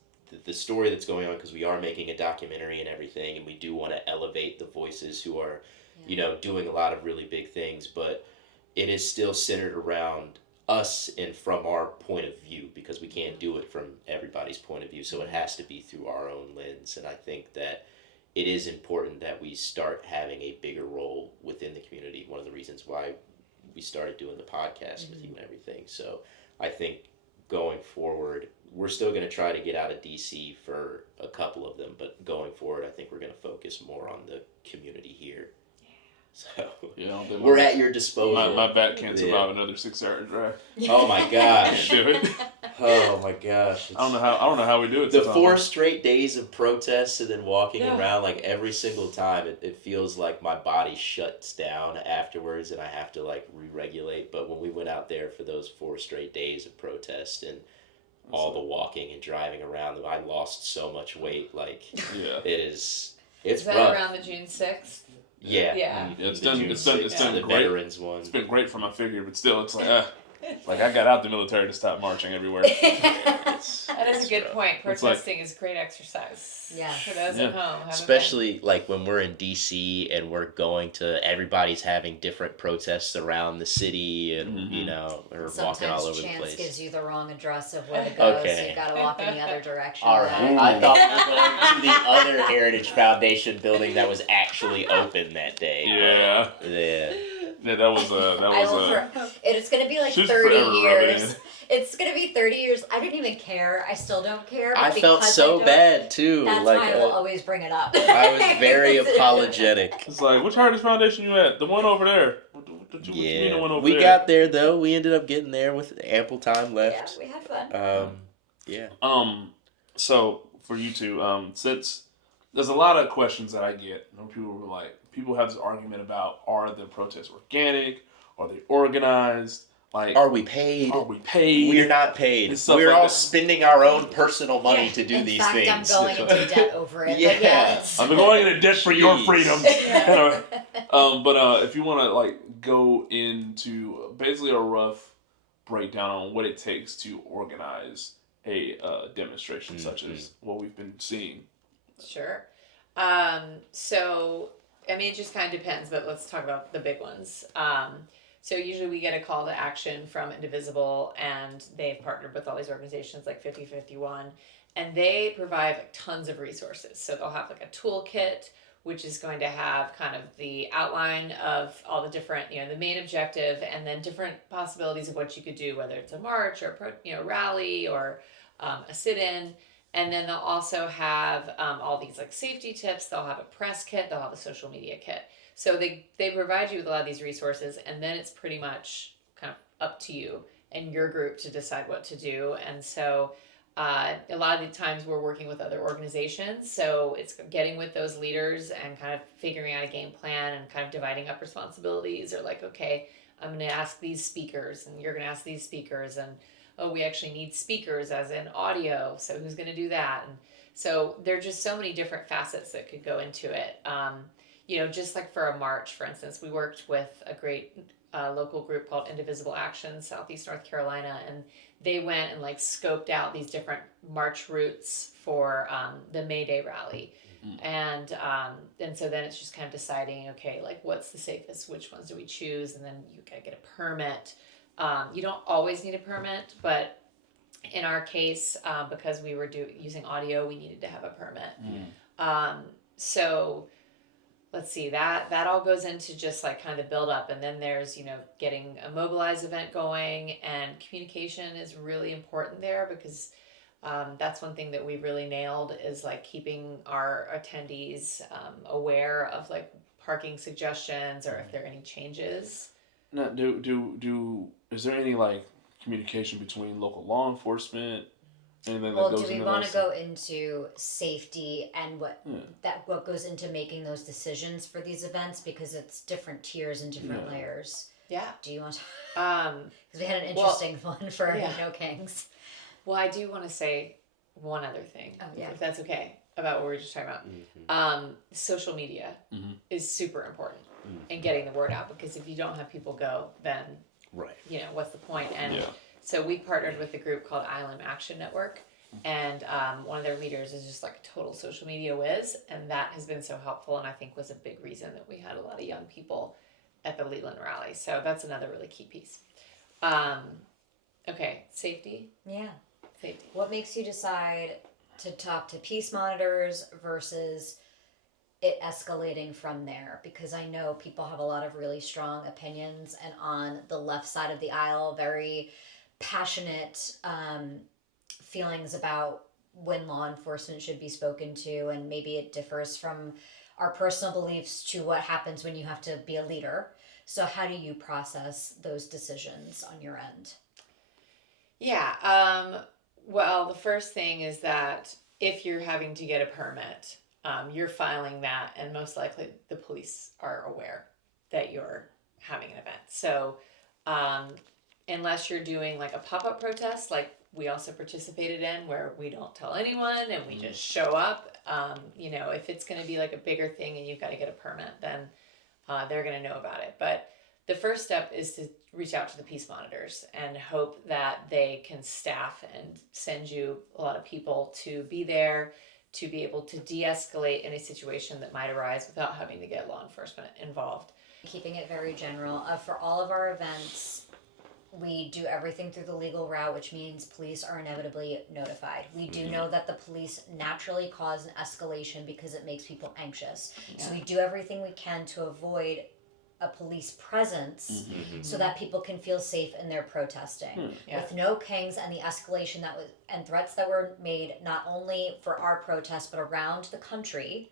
the story that's going on because we are making a documentary and everything, and we do want to elevate the voices who are doing a lot of really big things, but it is still centered around us and from our point of view because we can't do it from everybody's point of view, so it has to be through our own lens. And I think that it is important that we start having a bigger role within the community. One of the reasons why we started doing the podcast with you and everything. So I think going forward, we're still going to try to get out of DC for a couple of them, but going forward, I think we're going to focus more on the community here. So we're at your disposal. My back can't survive another 6-hour drive. Oh my gosh. Do it. Oh my gosh. I don't know how we do it. The sometimes. 4 straight days of protests and then walking around like every single time, it feels like my body shuts down afterwards and I have to like re-regulate. But when we went out there for those 4 straight days of protest and all the walking and driving around, I lost so much weight. Like it's Is that rough. around the June 6th? Yeah. Yeah. It's The done. June It's done. 6th, It's done the great. veterans one. It's been great for my figure, but still, it's like like I got out the military to stop marching everywhere. That is a good point. It's like- Protesting is great exercise. Yeah. For those at home. Have Especially like when we're in DC and we're going to everybody's having different protests around the city and we're walking all over the Chance place. gives you the wrong address of where to go, so Okay. you gotta walk in the other direction. All right, I thought we were going to the other Heritage Foundation building that was actually open that day. Yeah. But, yeah. Yeah, that was It's gonna be like She's 30 forever rubbing years. It's gonna be 30 years. I didn't even care. I still don't care. But I felt because so I don't, bad too. That's like why I will always bring it up. I was very apologetic. It's like, which Heritage Foundation you at? The one over there. What you mean the one over We there? got there though. We ended up getting there with ample time Yeah, left. we had fun. Yeah. So for you two, since there's a lot of questions that I get, people have this argument about, are the protests organic? Are they organized? Like, Are we paid? Are we paid? We're not paid. And stuff We're like but that. spending our own personal money Yeah, to do in these fact, things. I'm going into debt over it. Yeah. But yeah, it's, I've been going into debt for your Jeez. freedom. Anyway, but if you want to like go into basically a rough breakdown on what it takes to organize a demonstration such as what we've been seeing. Sure. So, I mean, it just kind of depends, but let's talk about the big ones. So usually we get a call to action from Indivisible, and they've partnered with all these organizations like 5051, and they provide like tons of resources. So they'll have like a toolkit, which is going to have kind of the outline of all the different, the main objective, and then different possibilities of what you could do, whether it's a march or rally or a sit-in. And then they'll also have all these like safety tips. They'll have a press kit. They'll have a social media kit. So they provide you with a lot of these resources, and then it's pretty much kind of up to you and your group to decide what to do. And so a lot of the times we're working with other organizations, so it's getting with those leaders and kind of figuring out a game plan and kind of dividing up responsibilities, or like, okay, I'm going to ask these speakers and you're going to ask these speakers, and oh, we actually need speakers as in audio, so who's going to do that? And so there are just so many different facets that could go into it. Just like for a march, for instance, we worked with a great local group called Indivisible Action, Southeast North Carolina, and they went and like scoped out these different march routes for the May Day rally. And so then it's just kind of deciding, okay, like what's the safest, which ones do we choose? And then you gotta get a permit. You don't always need a permit, but in our case, because we were using audio, we needed to have a permit. So let's see, that all goes into just like kind of build up, and then there's, you know, getting a mobilized event going, and communication is really important there because that's one thing that we really nailed is like keeping our attendees aware of like parking suggestions or if there are any changes. Now, is there any like communication between local law enforcement? Anything Well, that goes do we into want those? to go into safety and what goes into making those decisions for these events, because it's different tiers and different layers. Yeah. Do you want to? Because we had an interesting one for No Kings. Well, I do want to say one other thing, if that's okay, about what we were just talking about. Social media is super important in getting the word out, because if you don't have people go, then you know, what's the point? And so we partnered with a group called Wokeinilm Action Network, and one of their leaders is just like a total social media whiz, and that has been so helpful, and I think was a big reason that we had a lot of young people at the Leland rally. So that's another really key piece. Okay, safety. Yeah. Safety. What makes you decide to talk to peace monitors versus it escalating from there? Because I know people have a lot of really strong opinions, and on the left side of the aisle, very passionate feelings about when law enforcement should be spoken to, and maybe it differs from our personal beliefs to what happens when you have to be a leader. So how do you process those decisions on your end? Yeah. Well, the first thing is that if you're having to get a permit, you're filing that, and most likely the police are aware that you're having an event. So unless you're doing like a pop-up protest, like we also participated in, where we don't tell anyone and we just show up, you know, if it's going to be like a bigger thing and you've got to get a permit, then they're going to know about it. But the first step is to reach out to the peace monitors and hope that they can staff and send you a lot of people to be there to be able to de-escalate any situation that might arise without having to get law enforcement involved. Keeping it very general, for all of our events, we do everything through the legal route, which means police are inevitably notified. We do know that the police naturally cause an escalation because it makes people anxious. So we do everything we can to avoid a police presence so that people can feel safe in their protesting. With No Kings and the escalation that was and threats that were made not only for our protest but around the country,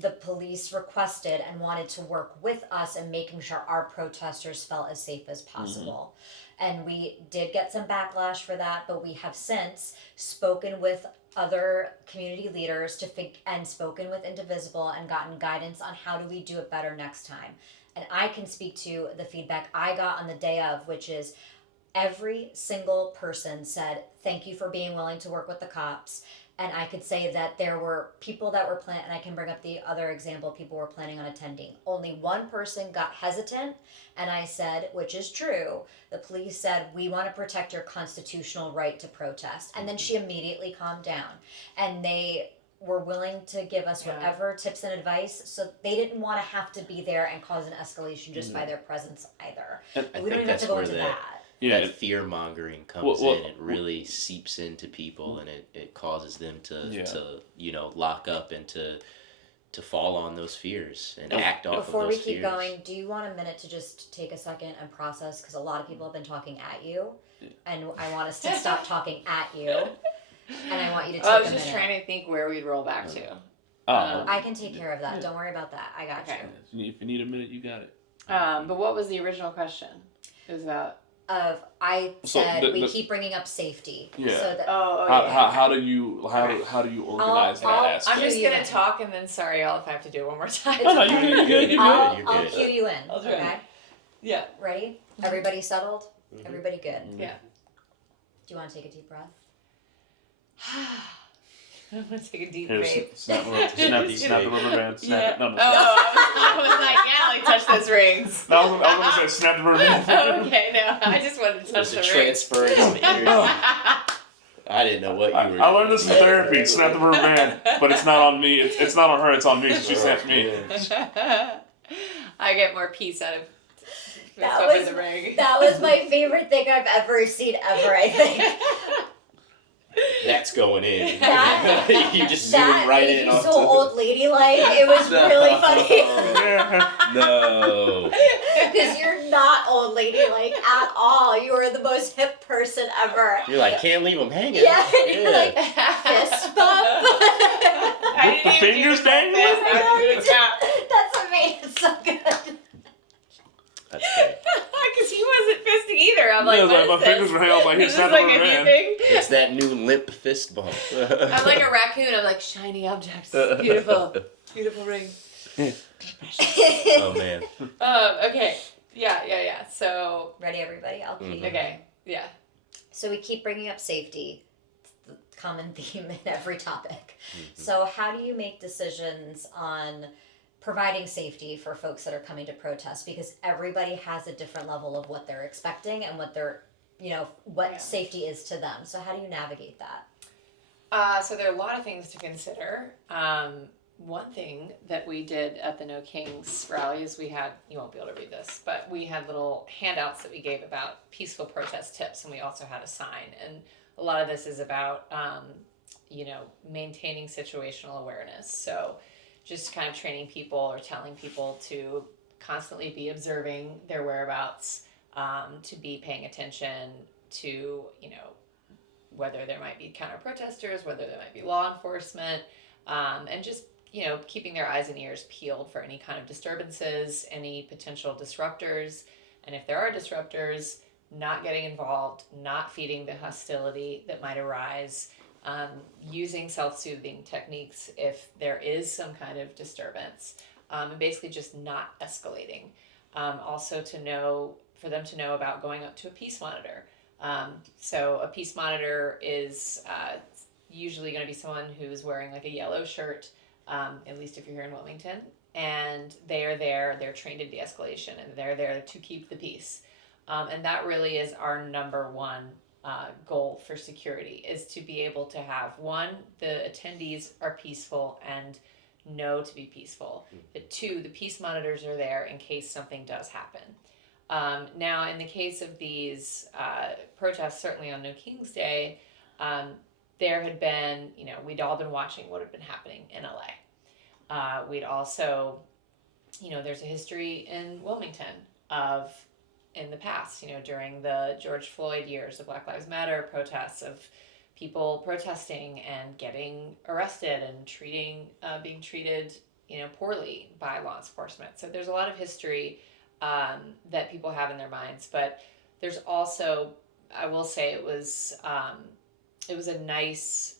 the police requested and wanted to work with us in making sure our protesters felt as safe as possible. And we did get some backlash for that, but we have since spoken with other community leaders and spoken with Indivisible and gotten guidance on how do we do it better next time. And I can speak to the feedback I got on the day of, which is every single person said, thank you for being willing to work with the cops. And I could say that there were people that were planning, and I can bring up the other example, people were planning on attending. Only one person got hesitant, and I said, which is true, the police said, we want to protect your constitutional right to protest. And then she immediately calmed down. And they were willing to give us whatever tips and advice, so they didn't want to have to be there and cause an escalation just by their presence either. I We don't think even have that's to go where into that that. that fear mongering comes in. It really seeps into people, and it causes them to you know, lock up and to fall on those fears and act off of those fears. Before we keep going, do you want a minute to just take a second and process, because a lot of people have been talking at you, and I want us to stop talking at you, and I want you to take a minute. I was just trying to think where we'd roll back to. I can take care of that. Don't worry about that. I got you. If you need a minute, you got it. But what was the original question? It was about... I said we keep bringing up safety. Yeah. So that, how do you organize that aspect? I'm just gonna talk, and then sorry, y'all, if I have to do it one more time. No, you're good. I'll cue you in. I'll try. Okay. Yeah. Ready? Everybody settled? Everybody good? Yeah. Do you want to take a deep breath? I'm gonna take a deep Here, breath. snap the rubber band. Snap it. No. I was like, yeah, like touch those rings. No, I was gonna say snap the rubber band. Okay, no, I just wanted to touch the rings. Transferring some energy. I didn't know what you were doing. I learned this in therapy. Snap the rubber band, but it's not on me. It's not on her. It's on me. She snapped me. I get more peace out of the ring. That was my favorite thing I've ever seen ever, I think. That's going in. That- You just zoom That right made in you onto so old lady like. It was really funny. No. Because you're not old lady like at all. You are the most hip person ever. You're like, can't leave them hanging. Yeah, and you're like, fist bump. With the fingers dangling? I know you did. That's what made it so good. That's great. Because he wasn't fisting either. I'm like, Yeah, what my is fingers this? were held like Is his this son like or a new man. thing? It's that new limp fist bump. I'm like a raccoon. I'm like, shiny objects. Beautiful. Beautiful ring. Oh man. Okay. Yeah. So, Ready, everybody? I'll keep. okay. Yeah. So we keep bringing up safety. It's the common theme in every topic. So how do you make decisions on providing safety for folks that are coming to protest? Because everybody has a different level of what they're expecting and what they're, what Yeah. safety is to them. So how do you navigate that? So there are a lot of things to consider. One thing that we did at the No Kings rally is we had, you won't be able to read this, but we had little handouts that we gave about peaceful protest tips, and we also had a sign. And a lot of this is about, maintaining situational awareness. So just kind of training people or telling people to constantly be observing their whereabouts, to be paying attention to, whether there might be counter protesters, whether there might be law enforcement, and just, keeping their eyes and ears peeled for any kind of disturbances, any potential disruptors. And if there are disruptors, not getting involved, not feeding the hostility that might arise, using self-soothing techniques if there is some kind of disturbance, and basically just not escalating. Also for them to know about going up to a peace monitor. So a peace monitor is usually going to be someone who's wearing like a yellow shirt, at least if you're here in Wilmington, and they're trained in de-escalation, and they're there to keep the peace. And that really is our number one goal for security, is to be able to have, one, the attendees are peaceful and know to be peaceful. But two, the peace monitors are there in case something does happen. Now, in the case of these protests, certainly on No King's Day, there had been, we'd all been watching what had been happening in LA. We'd also, there's a history in Wilmington of, in the past, during the George Floyd years, the Black Lives Matter protests, of people protesting and getting arrested and being treated, poorly by law enforcement. So there's a lot of history that people have in their minds, but there's also, I will say, it was a nice,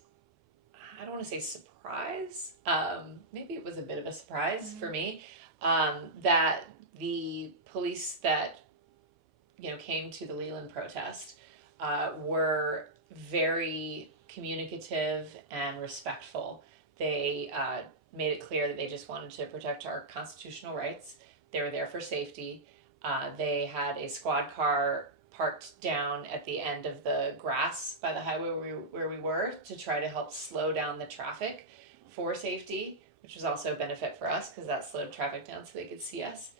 I don't want to say surprise, maybe it was a bit of a surprise for me, that the police that came to the Leland protest were very communicative and respectful. They made it clear that they just wanted to protect our constitutional rights. They were there for safety. They had a squad car parked down at the end of the grass by the highway where we were, to try to help slow down the traffic for safety, which was also a benefit for us because that slowed traffic down so they could see us.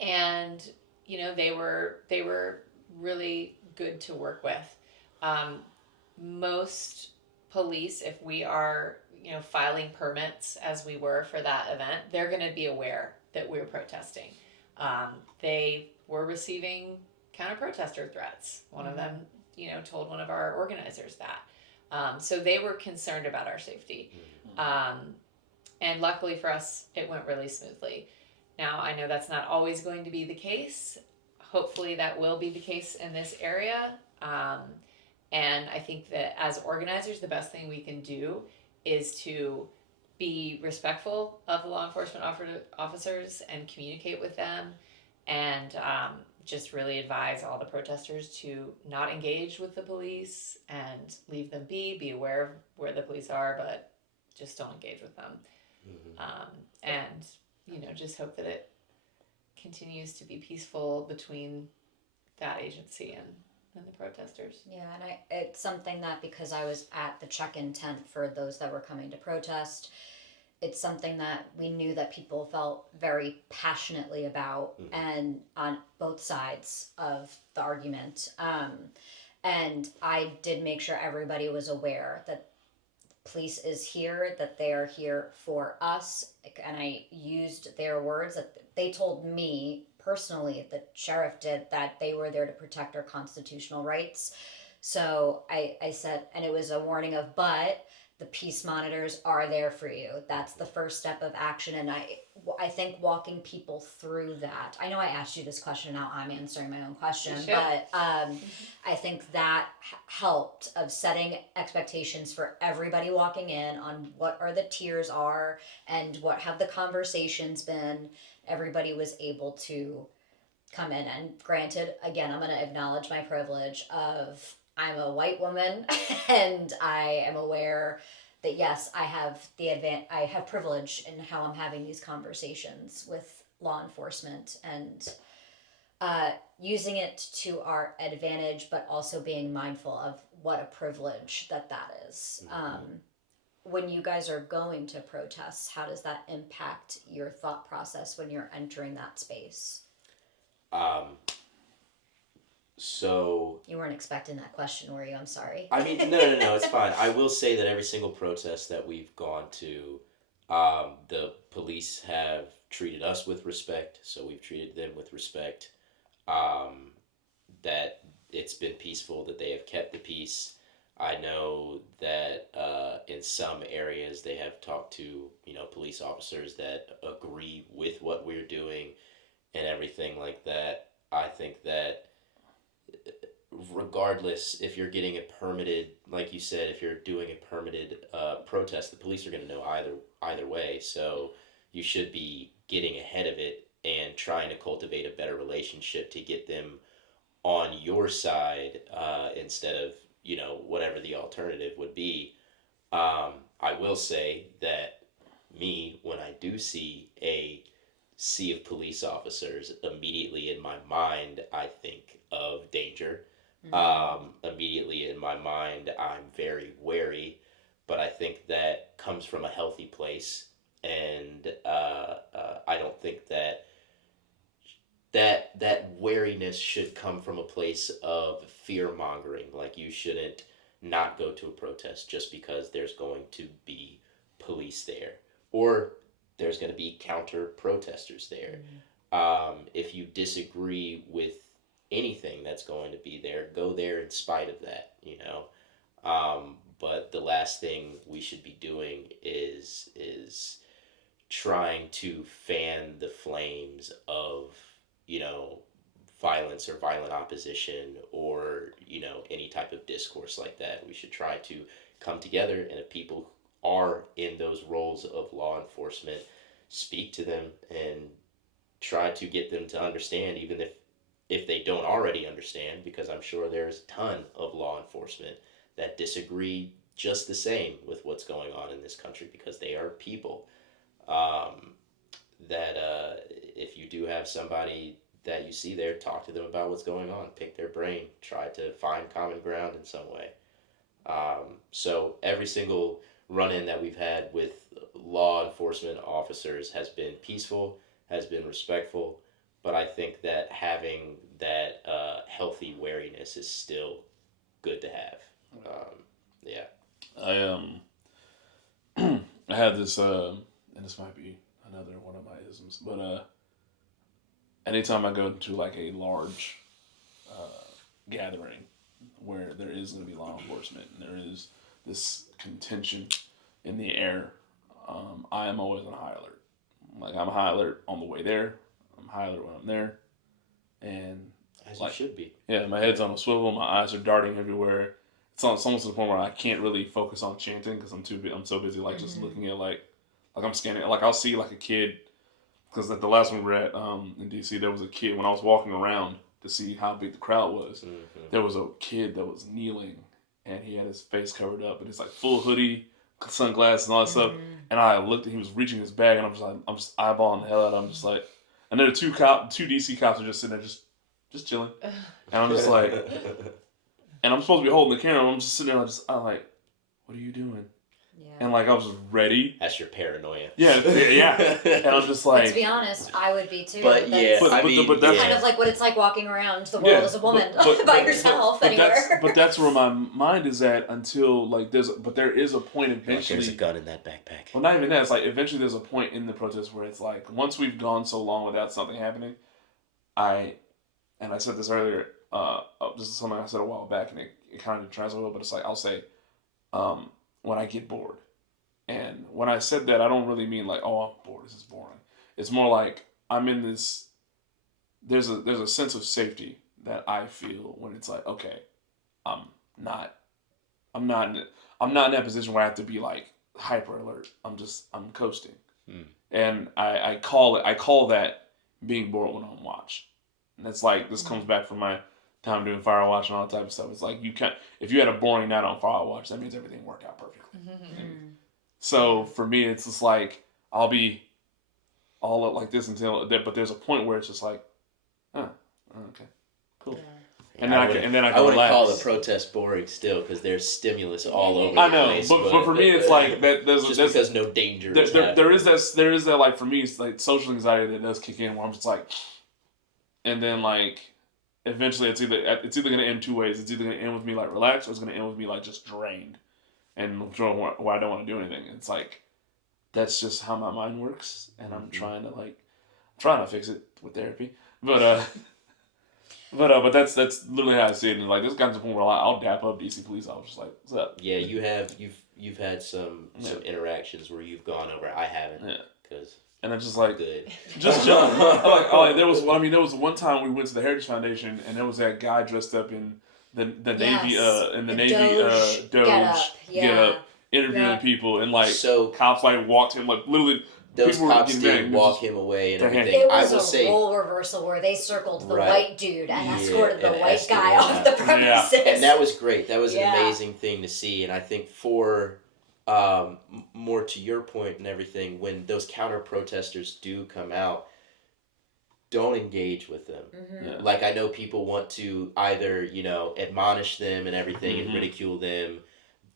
And they were really good to work with. Most police, if we are filing permits as we were for that event, they're going to be aware that we're protesting. They were receiving counter-protester threats. One of them, told one of our organizers that. So they were concerned about our safety. And luckily for us, it went really smoothly. Now, I know that's not always going to be the case. Hopefully that will be the case in this area. And I think that as organizers, the best thing we can do is to be respectful of the law enforcement officers and communicate with them, and just really advise all the protesters to not engage with the police and leave them be aware of where the police are, but just don't engage with them. And just hope that it continues to be peaceful between that agency and the protesters. Yeah, and it's something that, because I was at the check-in tent for those that were coming to protest, it's something that we knew that people felt very passionately about, and on both sides of the argument. And I did make sure everybody was aware that police is here, that they are here for us. And I used their words that they told me personally, the sheriff did, that they were there to protect our constitutional rights. So I said, and it was a warning of, but the peace monitors are there for you. That's the first step of action. And I think walking people through that. I know I asked you this question. Now I'm answering my own question, but I think that helped of setting expectations for everybody walking in on what are the tiers are and what have the conversations been. Everybody was able to come in, and granted, again, I'm going to acknowledge my privilege of I'm a white woman and I am aware that yes, I have I have privilege in how I'm having these conversations with law enforcement, and using it to our advantage, but also being mindful of what a privilege that is. When you guys are going to protests, how does that impact your thought process when you're entering that space? So you weren't expecting that question, were you? I'm sorry. I mean, no, it's fine. I will say that every single protest that we've gone to, the police have treated us with respect, so we've treated them with respect. That it's been peaceful, that they have kept the peace. I know that in some areas they have talked to, police officers that agree with what we're doing and everything like that. I think that regardless, if you're getting a permitted, like you said, if you're doing a permitted protest, the police are going to know either way. So you should be getting ahead of it and trying to cultivate a better relationship to get them on your side instead of whatever the alternative would be. I will say that when I do see a sea of police officers, immediately in my mind I think of danger. Immediately in my mind I'm very wary, but I think that comes from a healthy place, and I don't think that wariness should come from a place of fear mongering. Like, you shouldn't not go to a protest just because there's going to be police there, or there's going to be counter protesters there. If you disagree with anything that's going to be there, go there in spite of that, but the last thing we should be doing is trying to fan the flames of violence or violent opposition, or any type of discourse like that. We should try to come together, and if people are in those roles of law enforcement, speak to them and try to get them to understand, even if they don't already understand, because I'm sure there's a ton of law enforcement that disagree just the same with what's going on in this country, because they are people. If you do have somebody that you see there, talk to them about what's going on, pick their brain, try to find common ground in some way. So every single run-in that we've had with law enforcement officers has been peaceful, has been respectful, but I think that having that healthy wariness is still good to have. I had this, and this might be another one of my isms, but anytime I go to like a large gathering where there is going to be law enforcement and there is this contention in the air, I am always on high alert. Like, I'm high alert on the way there, I'm high alert when I'm there, and as you should be. Yeah, my head's on a swivel, my eyes are darting everywhere. It's almost to the point where I can't really focus on chanting because I'm so busy just looking at like I'm scanning. Like, I'll see like a kid, because at the last one we were at in DC, there was a kid when I was walking around to see how big the crowd was. There was a kid that was kneeling and he had his face covered up, and it's like full hoodie, sunglasses, and all that stuff. And I looked and he was reaching his bag, and I'm just eyeballing the hell out of him. I'm just like, and then two DC cops are just sitting there just chilling, and I'm just like. And I'm supposed to be holding the camera, and I'm just sitting there I'm like, what are you doing? And like I was ready. That's your paranoia. Yeah. And I was just But like. to be honest, I would be too. But That's but that's kind of like what it's like walking around the world as a woman by yourself anywhere. But that's where my mind is at until like there is a point eventually. There's a gun in that backpack. Well, not even that. It's like eventually there's a point in the protest where it's like once we've gone so long without something happening, I said this earlier. This is something I said a while back, and it kind of translates a little, but it's like I'll say, when I get bored. And when I said that, I don't really mean like, oh, I'm bored, this is boring. It's more like I'm in this. There's a sense of safety that I feel when it's like, okay, I'm not in that position where I have to be like hyper alert. I'm coasting, and I call that being bored when on watch. And it's like this comes back from my time doing Firewatch and all that type of stuff. It's like if you had a boring night on Firewatch, that means everything worked out perfectly. So for me, it's just like I'll be all up like this but there's a point where it's just like, okay, cool. Yeah. And then I can wouldn't relax. call the protest boring still because there's stimulus all over I the know, place. but for me, it's like that. There's because no danger. There is that like for me, it's like social anxiety that does kick in where I'm just like, and then like eventually it's either gonna end two ways. It's either gonna end with me like relaxed, or it's gonna end with me like just drained, and where I don't want to do anything. It's like that's just how my mind works, and I'm trying to fix it with therapy, but that's literally how I see it. And like this got to the point where I'll dap up DC police officers like, what's up? Yeah, you've had some interactions where you've gone over. I haven't. Yeah. And I'm just like, good. Just jump. There was one time we went to the Heritage Foundation and there was that guy dressed up in the Navy Doge get up interviewing people, and like cops like walked him like literally. Those cops did walk him away and everything. It was role reversal where they circled the white dude and escorted the white guy off the premises. Yeah. And that was great. That was an amazing thing to see. And I think for more to your point and everything, when those counter protesters do come out, don't engage with them. Yeah. Like I know people want to either, admonish them and everything and ridicule them.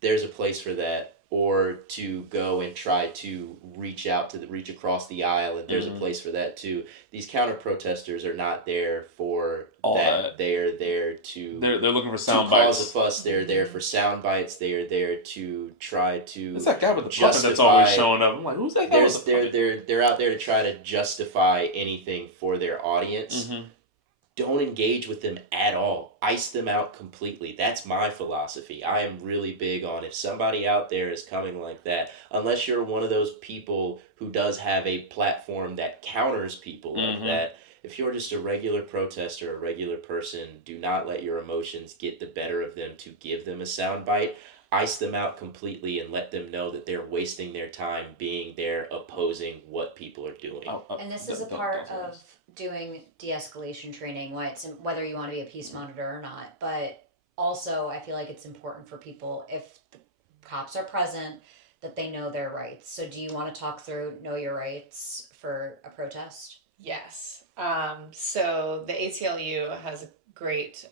There's a place for that. Or to go and try to reach across the aisle, and there's a place for that too. These counter protesters are not there for that. They're there to. They're looking for sound bites. Cause a fuss. They're there for sound bites. They are there to try to. It's that guy with the puppet that's always showing up. I'm like, who's that guy with the puppet? They're out there to try to justify anything for their audience. Don't engage with them at all. Ice them out completely. That's my philosophy. I am really big on if somebody out there is coming like that, unless you're one of those people who does have a platform that counters people like that, if you're just a regular protester, a regular person, do not let your emotions get the better of them to give them a soundbite. Ice them out completely and let them know that they're wasting their time being there opposing what people are doing. And this is a part of doing de-escalation training, whether you want to be a peace monitor or not. But also, I feel like it's important for people, if the cops are present, that they know their rights. So do you want to talk through know your rights for a protest? Yes. So the ACLU has a great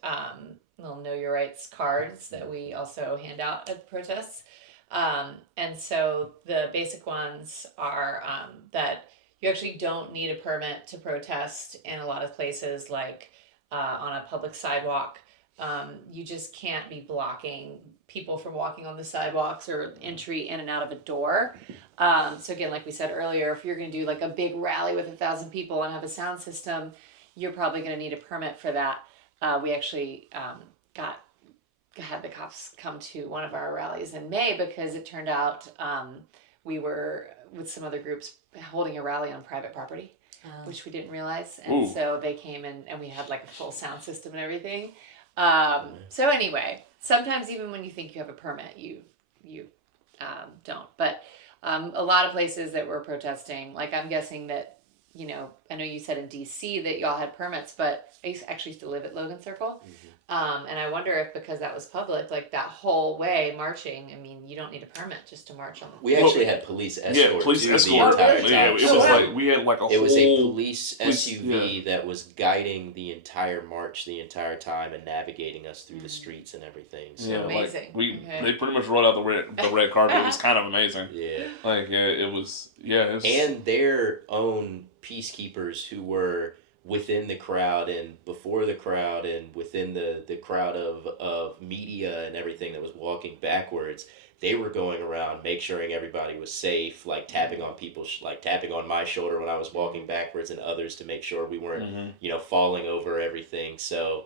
little know your rights cards that we also hand out at the protests. And so the basic ones are that you actually don't need a permit to protest in a lot of places, like on a public sidewalk. You just can't be blocking people from walking on the sidewalks or entry in and out of a door. So again, like we said earlier, if you're going to do like a big rally with 1,000 people and have a sound system, you're probably going to need a permit for that. We actually had the cops come to one of our rallies in May because it turned out we were with some other groups holding a rally on private property, which we didn't realize. And so they came in and we had like a full sound system and everything. So anyway, sometimes even when you think you have a permit, you don't. But a lot of places that we're protesting, like I'm guessing that you know, I know you said in DC that y'all had permits, but I actually used to live at Logan Circle. And I wonder if because that was public, like that whole way marching, I mean, you don't need a permit just to march on the We actually had police escort. Yeah, police too, escort. the entire time. Yeah, it was like we had like a whole. It was a police SUV that was guiding the entire march the entire time and navigating us through the streets and everything. So Yeah, amazing. Like they pretty much rolled out the red carpet. It was kind of amazing. yeah. Like it was. Yeah, And their own peacekeepers who were within the crowd and before the crowd and within the crowd of media and everything that was walking backwards, they were going around make sure everybody was safe, like tapping on people, like tapping on my shoulder when I was walking backwards and others to make sure we weren't, falling over everything. So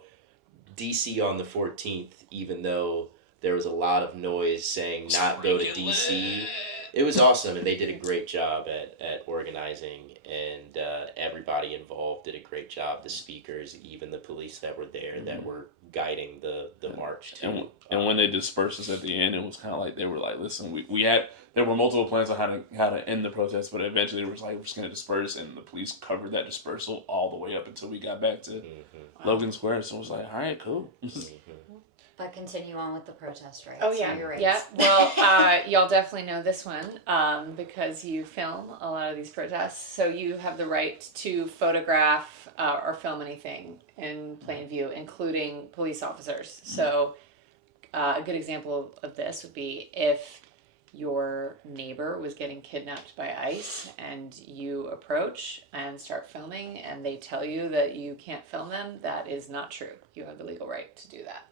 DC on the 14th, even though there was a lot of noise saying not go to DC, it was awesome, and they did a great job at organizing, and everybody involved did a great job. The speakers, even the police that were there that were guiding the march too. And when they dispersed us at the end, it was kind of like they were like, "Listen, we had there were multiple plans on how to end the protest, but eventually it was like we're just going to disperse," and the police covered that dispersal all the way up until we got back to Logan Square. So it was like, "All right, cool." But continue on with the protest rights. Oh yeah, Your rights. yeah. Well, y'all definitely know this one because you film a lot of these protests. So you have the right to photograph or film anything in plain view, including police officers. So a good example of this would be if your neighbor was getting kidnapped by ICE and you approach and start filming and they tell you that you can't film them, that is not true. You have the legal right to do that.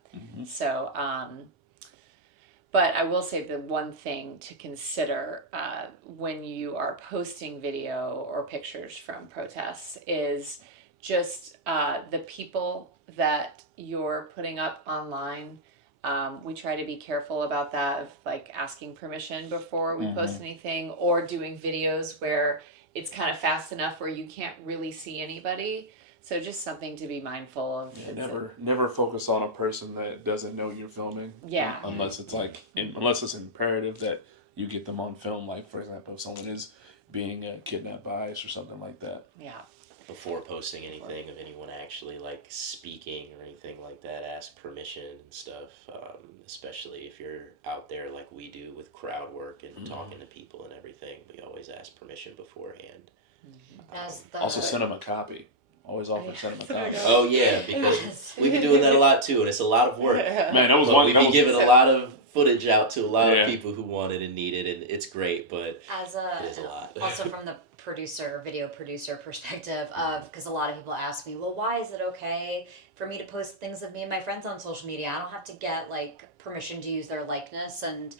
So, but I will say the one thing to consider when you are posting video or pictures from protests is just the people that you're putting up online. We try to be careful about that, of like asking permission before we post anything, or doing videos where it's kind of fast enough where you can't really see anybody. So just something to be mindful of. Yeah, never focus on a person that doesn't know you're filming. Yeah. Unless it's like unless it's imperative that you get them on film. Like for example, if someone is being kidnapped by ICE or something like that. Yeah. Before posting anything of anyone actually like speaking or anything like that, ask permission and stuff. Especially if you're out there like we do with crowd work and talking to people and everything, we always ask permission beforehand. Also, send them a copy. Always offer to send them a copy. Oh yeah, because we've been doing that a lot too, and it's a lot of work. Man, that was but one. We've been giving a lot of footage out to a lot Yeah. of people who want it and need it, and it's great. But it is a lot. Also from the video producer perspective of, because a lot of people ask me, well, why is it okay for me to post things of me and my friends on social media? I don't have to get like permission to use their likeness. And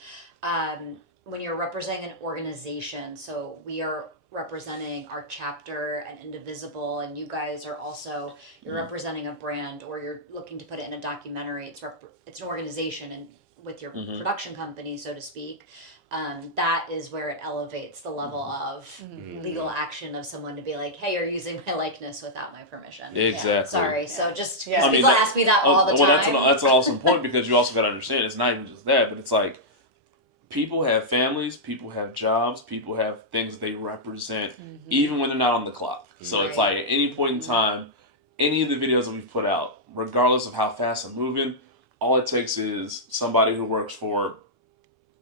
when you're representing an organization, so we are representing our chapter and Indivisible, and you guys are also, you're representing a brand, or you're looking to put it in a documentary. It's an organization, and with your production company, so to speak. That is where it elevates the level of legal action of someone to be like, hey, you're using my likeness without my permission. Exactly. Yeah. Sorry. So just Yeah. because people ask me that all the time. Well, that's an awesome point, because you also got to understand it's not even just that, but it's like people have families, people have jobs, people have things they represent, even when they're not on the clock. So it's like at any point in time, any of the videos that we've put out, regardless of how fast I'm moving, all it takes is somebody who works for,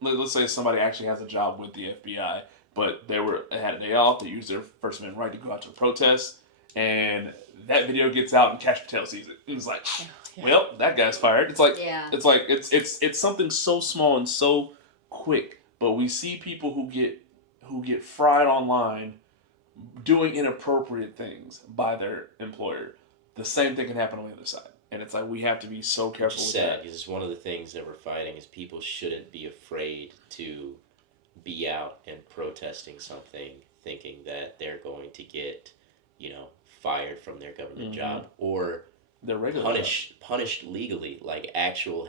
let's say somebody actually has a job with the FBI, but they had a day off, they used their First Amendment right to go out to a protest, and that video gets out and Cash Patel sees it. And it's like, well, that guy's fired. It's like, it's something so small and so quick, but we see people who get fried online doing inappropriate things by their employer. The same thing can happen on the other side. And it's like we have to be so careful with that. Because one of the things that we're fighting is people shouldn't be afraid to be out and protesting something, thinking that they're going to get, fired from their government job or they're regular punished legally, like actually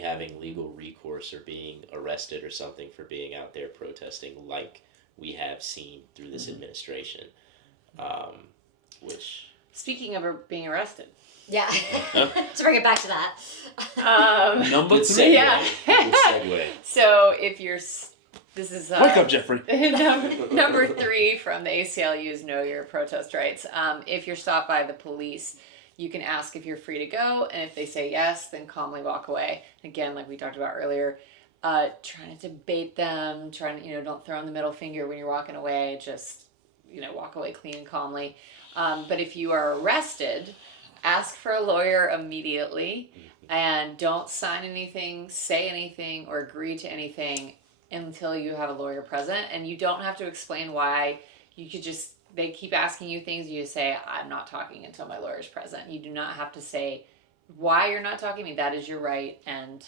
having legal recourse or being arrested or something for being out there protesting, like we have seen through this administration. Which, speaking of being arrested. Yeah. To bring it back to that. Number good three. segue. Good segue. So if you're This is Wake up, Jeffrey. number 3 from the ACLU's Know Your Protest Rights. If you're stopped by the police, you can ask if you're free to go, and if they say yes, then calmly walk away. Again, like we talked about earlier, trying to debate them, don't throw in the middle finger when you're walking away. Just walk away clean and calmly. But if you are arrested, ask for a lawyer immediately, and don't sign anything, say anything, or agree to anything until you have a lawyer present. And you don't have to explain why. You could just, they keep asking you things, you just say, I'm not talking until my lawyer's present. You do not have to say why you're not talking to me. That is your right. And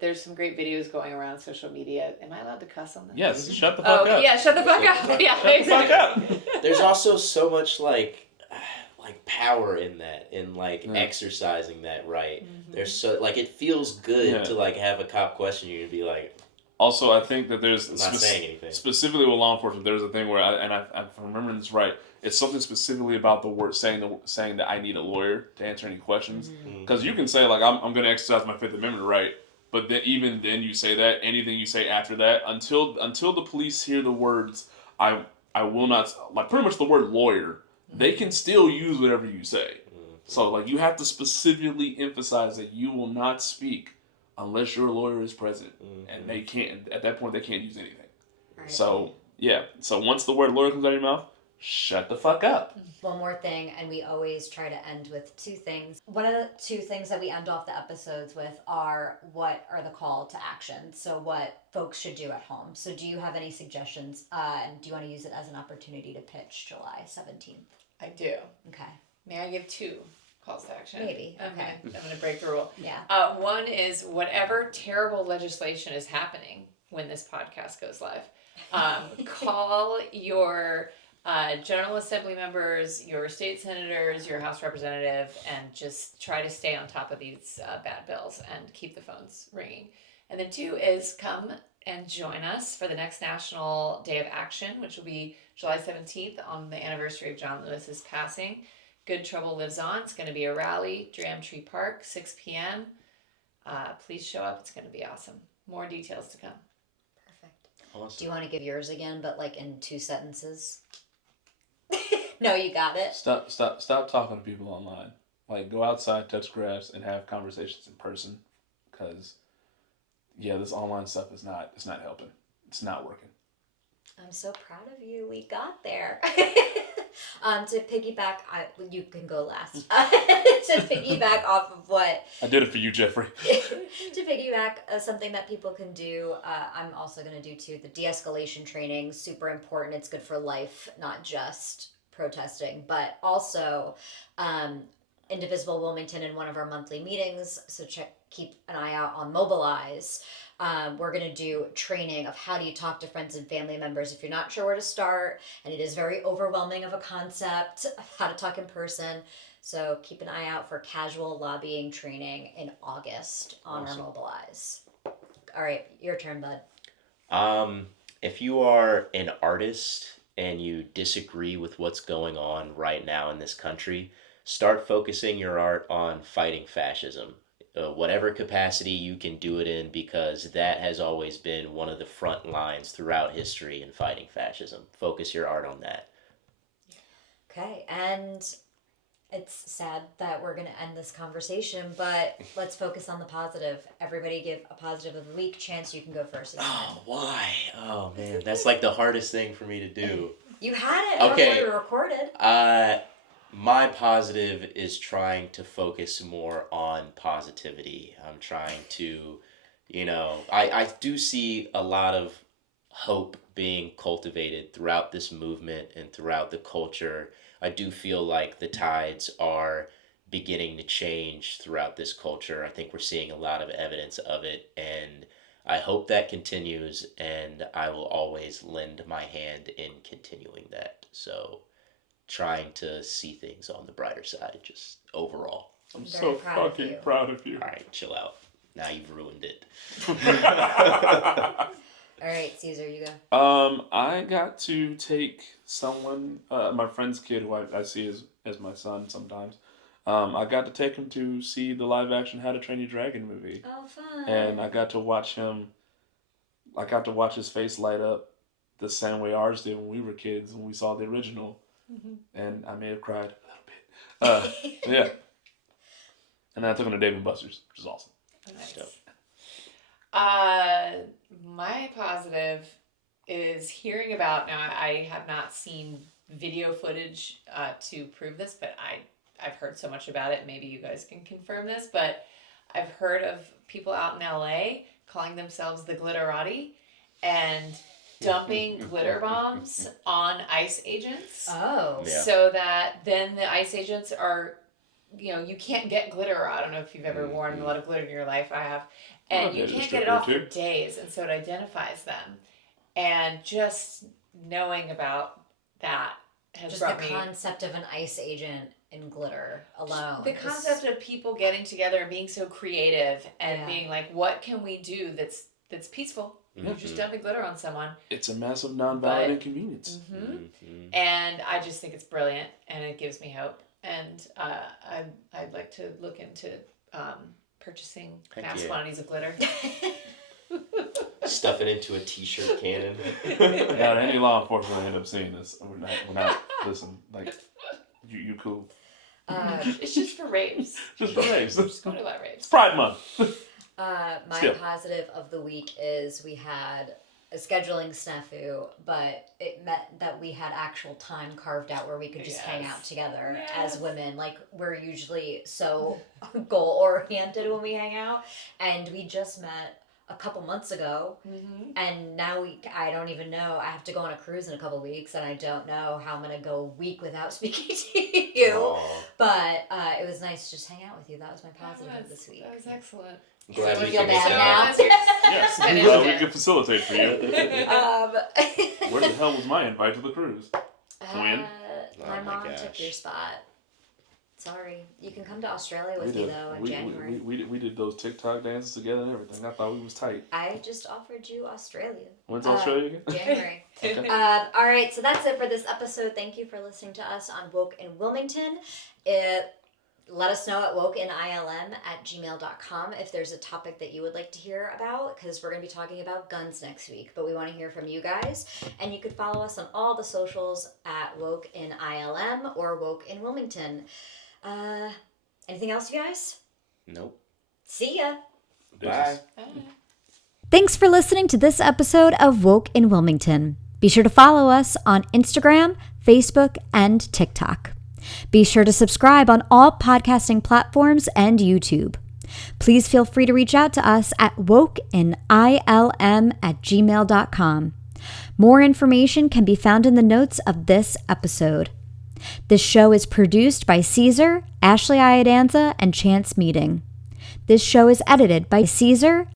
there's some great videos going around social media. Am I allowed to cuss on this? Yes, shut the fuck up. Yeah, shut the fuck up. Yeah, Shut the fuck up. There's also so much like power in that, in exercising that right. Mm-hmm. There's so it feels good to have a cop question you and be like. Also, I think that there's not saying anything. Specifically with law enforcement, there's a thing where if I'm remembering this right, it's something specifically about the word saying that I need a lawyer to answer any questions. Because you can say I'm going to exercise my Fifth Amendment right, but then even then you say that anything you say after that until the police hear the words I will not, pretty much the word lawyer, they can still use whatever you say. So you have to specifically emphasize that you will not speak unless your lawyer is present, and they can't. At that point, they can't use anything. Right. So once the word lawyer comes out of your mouth, shut the fuck up. One more thing, and we always try to end with 2 things. One of the 2 things that we end off the episodes with are what are the call to action. So what folks should do at home. So do you have any suggestions? And do you want to use it as an opportunity to pitch July 17th? I do. Okay. May I give 2 calls to action? Maybe. Okay. I'm going to break the rule. Yeah. One is whatever terrible legislation is happening when this podcast goes live, call your General Assembly members, your state senators, your House representative, and just try to stay on top of these bad bills and keep the phones ringing. And then 2 is come and join us for the next National Day of Action, which will be July 17th on the anniversary of John Lewis's passing. Good Trouble Lives On. It's going to be a rally, Dramtree Park, 6 p.m. Please show up. It's going to be awesome. More details to come. Perfect. Awesome. Do you want to give yours again, but in 2 sentences? No, you got it. Stop talking to people online. Go outside, touch grass, and have conversations in person. Because, this online stuff is not helping. It's not working. I'm so proud of you. We got there. To piggyback, you can go last. To piggyback off of what... I did it for you, Jeffrey. To piggyback something that people can do, I'm also going to do too, the de-escalation training, super important. It's good for life, not just protesting, but also Indivisible Wilmington in one of our monthly meetings, so keep an eye out on Mobilize. We're going to do training of how do you talk to friends and family members if you're not sure where to start, and it is very overwhelming of a concept, how to talk in person. So keep an eye out for casual lobbying training in August on our Mobilize. All right, your turn, bud. If you are an artist and you disagree with what's going on right now in this country, start focusing your art on fighting fascism. Whatever capacity you can do it in, because that has always been one of the front lines throughout history in fighting fascism. Focus your art on that. Okay, and it's sad that we're going to end this conversation, but let's focus on the positive. Everybody give a positive of the week. Chance, you can go first again. Oh, why? Oh, man, that's the hardest thing for me to do. You had it before you recorded. My positive is trying to focus more on positivity. I'm trying to, I do see a lot of hope being cultivated throughout this movement and throughout the culture. I do feel like the tides are beginning to change throughout this culture. I think we're seeing a lot of evidence of it, and I hope that continues, and I will always lend my hand in continuing that. So trying to see things on the brighter side, just overall. I'm so fucking proud of you. All right, chill out. Now you've ruined it. All right, Caesar, you go. I got to take someone, my friend's kid, who I see as my son sometimes. I got to take him to see the live-action How to Train Your Dragon movie. Oh, fun. And I got to watch him I got to watch his face light up the same way ours did when we were kids when we saw the original, and I may have cried a little bit. Yeah. And then I took him to Dave & Buster's, which is awesome. Nice. My positive is hearing about, now I have not seen video footage to prove this, but I've heard so much about it. Maybe you guys can confirm this, but I've heard of people out in LA calling themselves the Glitterati and dumping glitter bombs on ICE agents. Oh. Yeah. So that then the ICE agents are, you can't get glitter. I don't know if you've ever worn a lot of glitter in your life. I have. And you can't get it off for days. And so it identifies them. And just knowing about that has Just brought the me... concept of an ICE agent in glitter alone. The concept of people getting together and being so creative and being like, what can we do that's peaceful? You're just dumping glitter on someone. It's a massive nonviolent inconvenience. And I just think it's brilliant, and it gives me hope. And I'd like to look into purchasing mass quantities of glitter. Stuff it into a t-shirt cannon. Yeah, any law enforcement end up seeing this. We're not listen, like, you cool. It's just for raves. Just for raves. Just going to raves. It's Pride Month. My positive of the week is we had a scheduling snafu, but it meant that we had actual time carved out where we could just hang out together as women. Like, we're usually so goal-oriented when we hang out, and we just met a couple months ago, and now I don't even know. I have to go on a cruise in a couple weeks, and I don't know how I'm going to go a week without speaking to you. Aww. But it was nice to just hang out with you. That was my positive of this week. That was excellent. Glad we feel could bad make now. that. Yes, Finished we it. can facilitate for you. Where the hell was my invite to the cruise? Twin? My Oh my mom gosh. took your spot. Sorry. You can come to Australia with me, though, in January. We did those TikTok dances together and everything. I thought we was tight. I just offered you Australia. When's Australia again? January. Okay. All right, so that's it for this episode. Thank you for listening to us on Woke in Wilmington. Let us know at wokeinilm@gmail.com if there's a topic that you would like to hear about, because we're going to be talking about guns next week, but we want to hear from you guys. And you could follow us on all the socials at wokeinilm or Woke in Wilmington. Anything else, you guys? Nope. See ya. Bye. Thanks for listening to this episode of Woke in Wilmington. Be sure to follow us on Instagram, Facebook, and TikTok. Be sure to subscribe on all podcasting platforms and YouTube. Please feel free to reach out to us at wokeinilm@gmail.com. More information can be found in the notes of this episode. This show is produced by Caesar, Ashley Iadanza, and Chance Meeting. This show is edited by Caesar,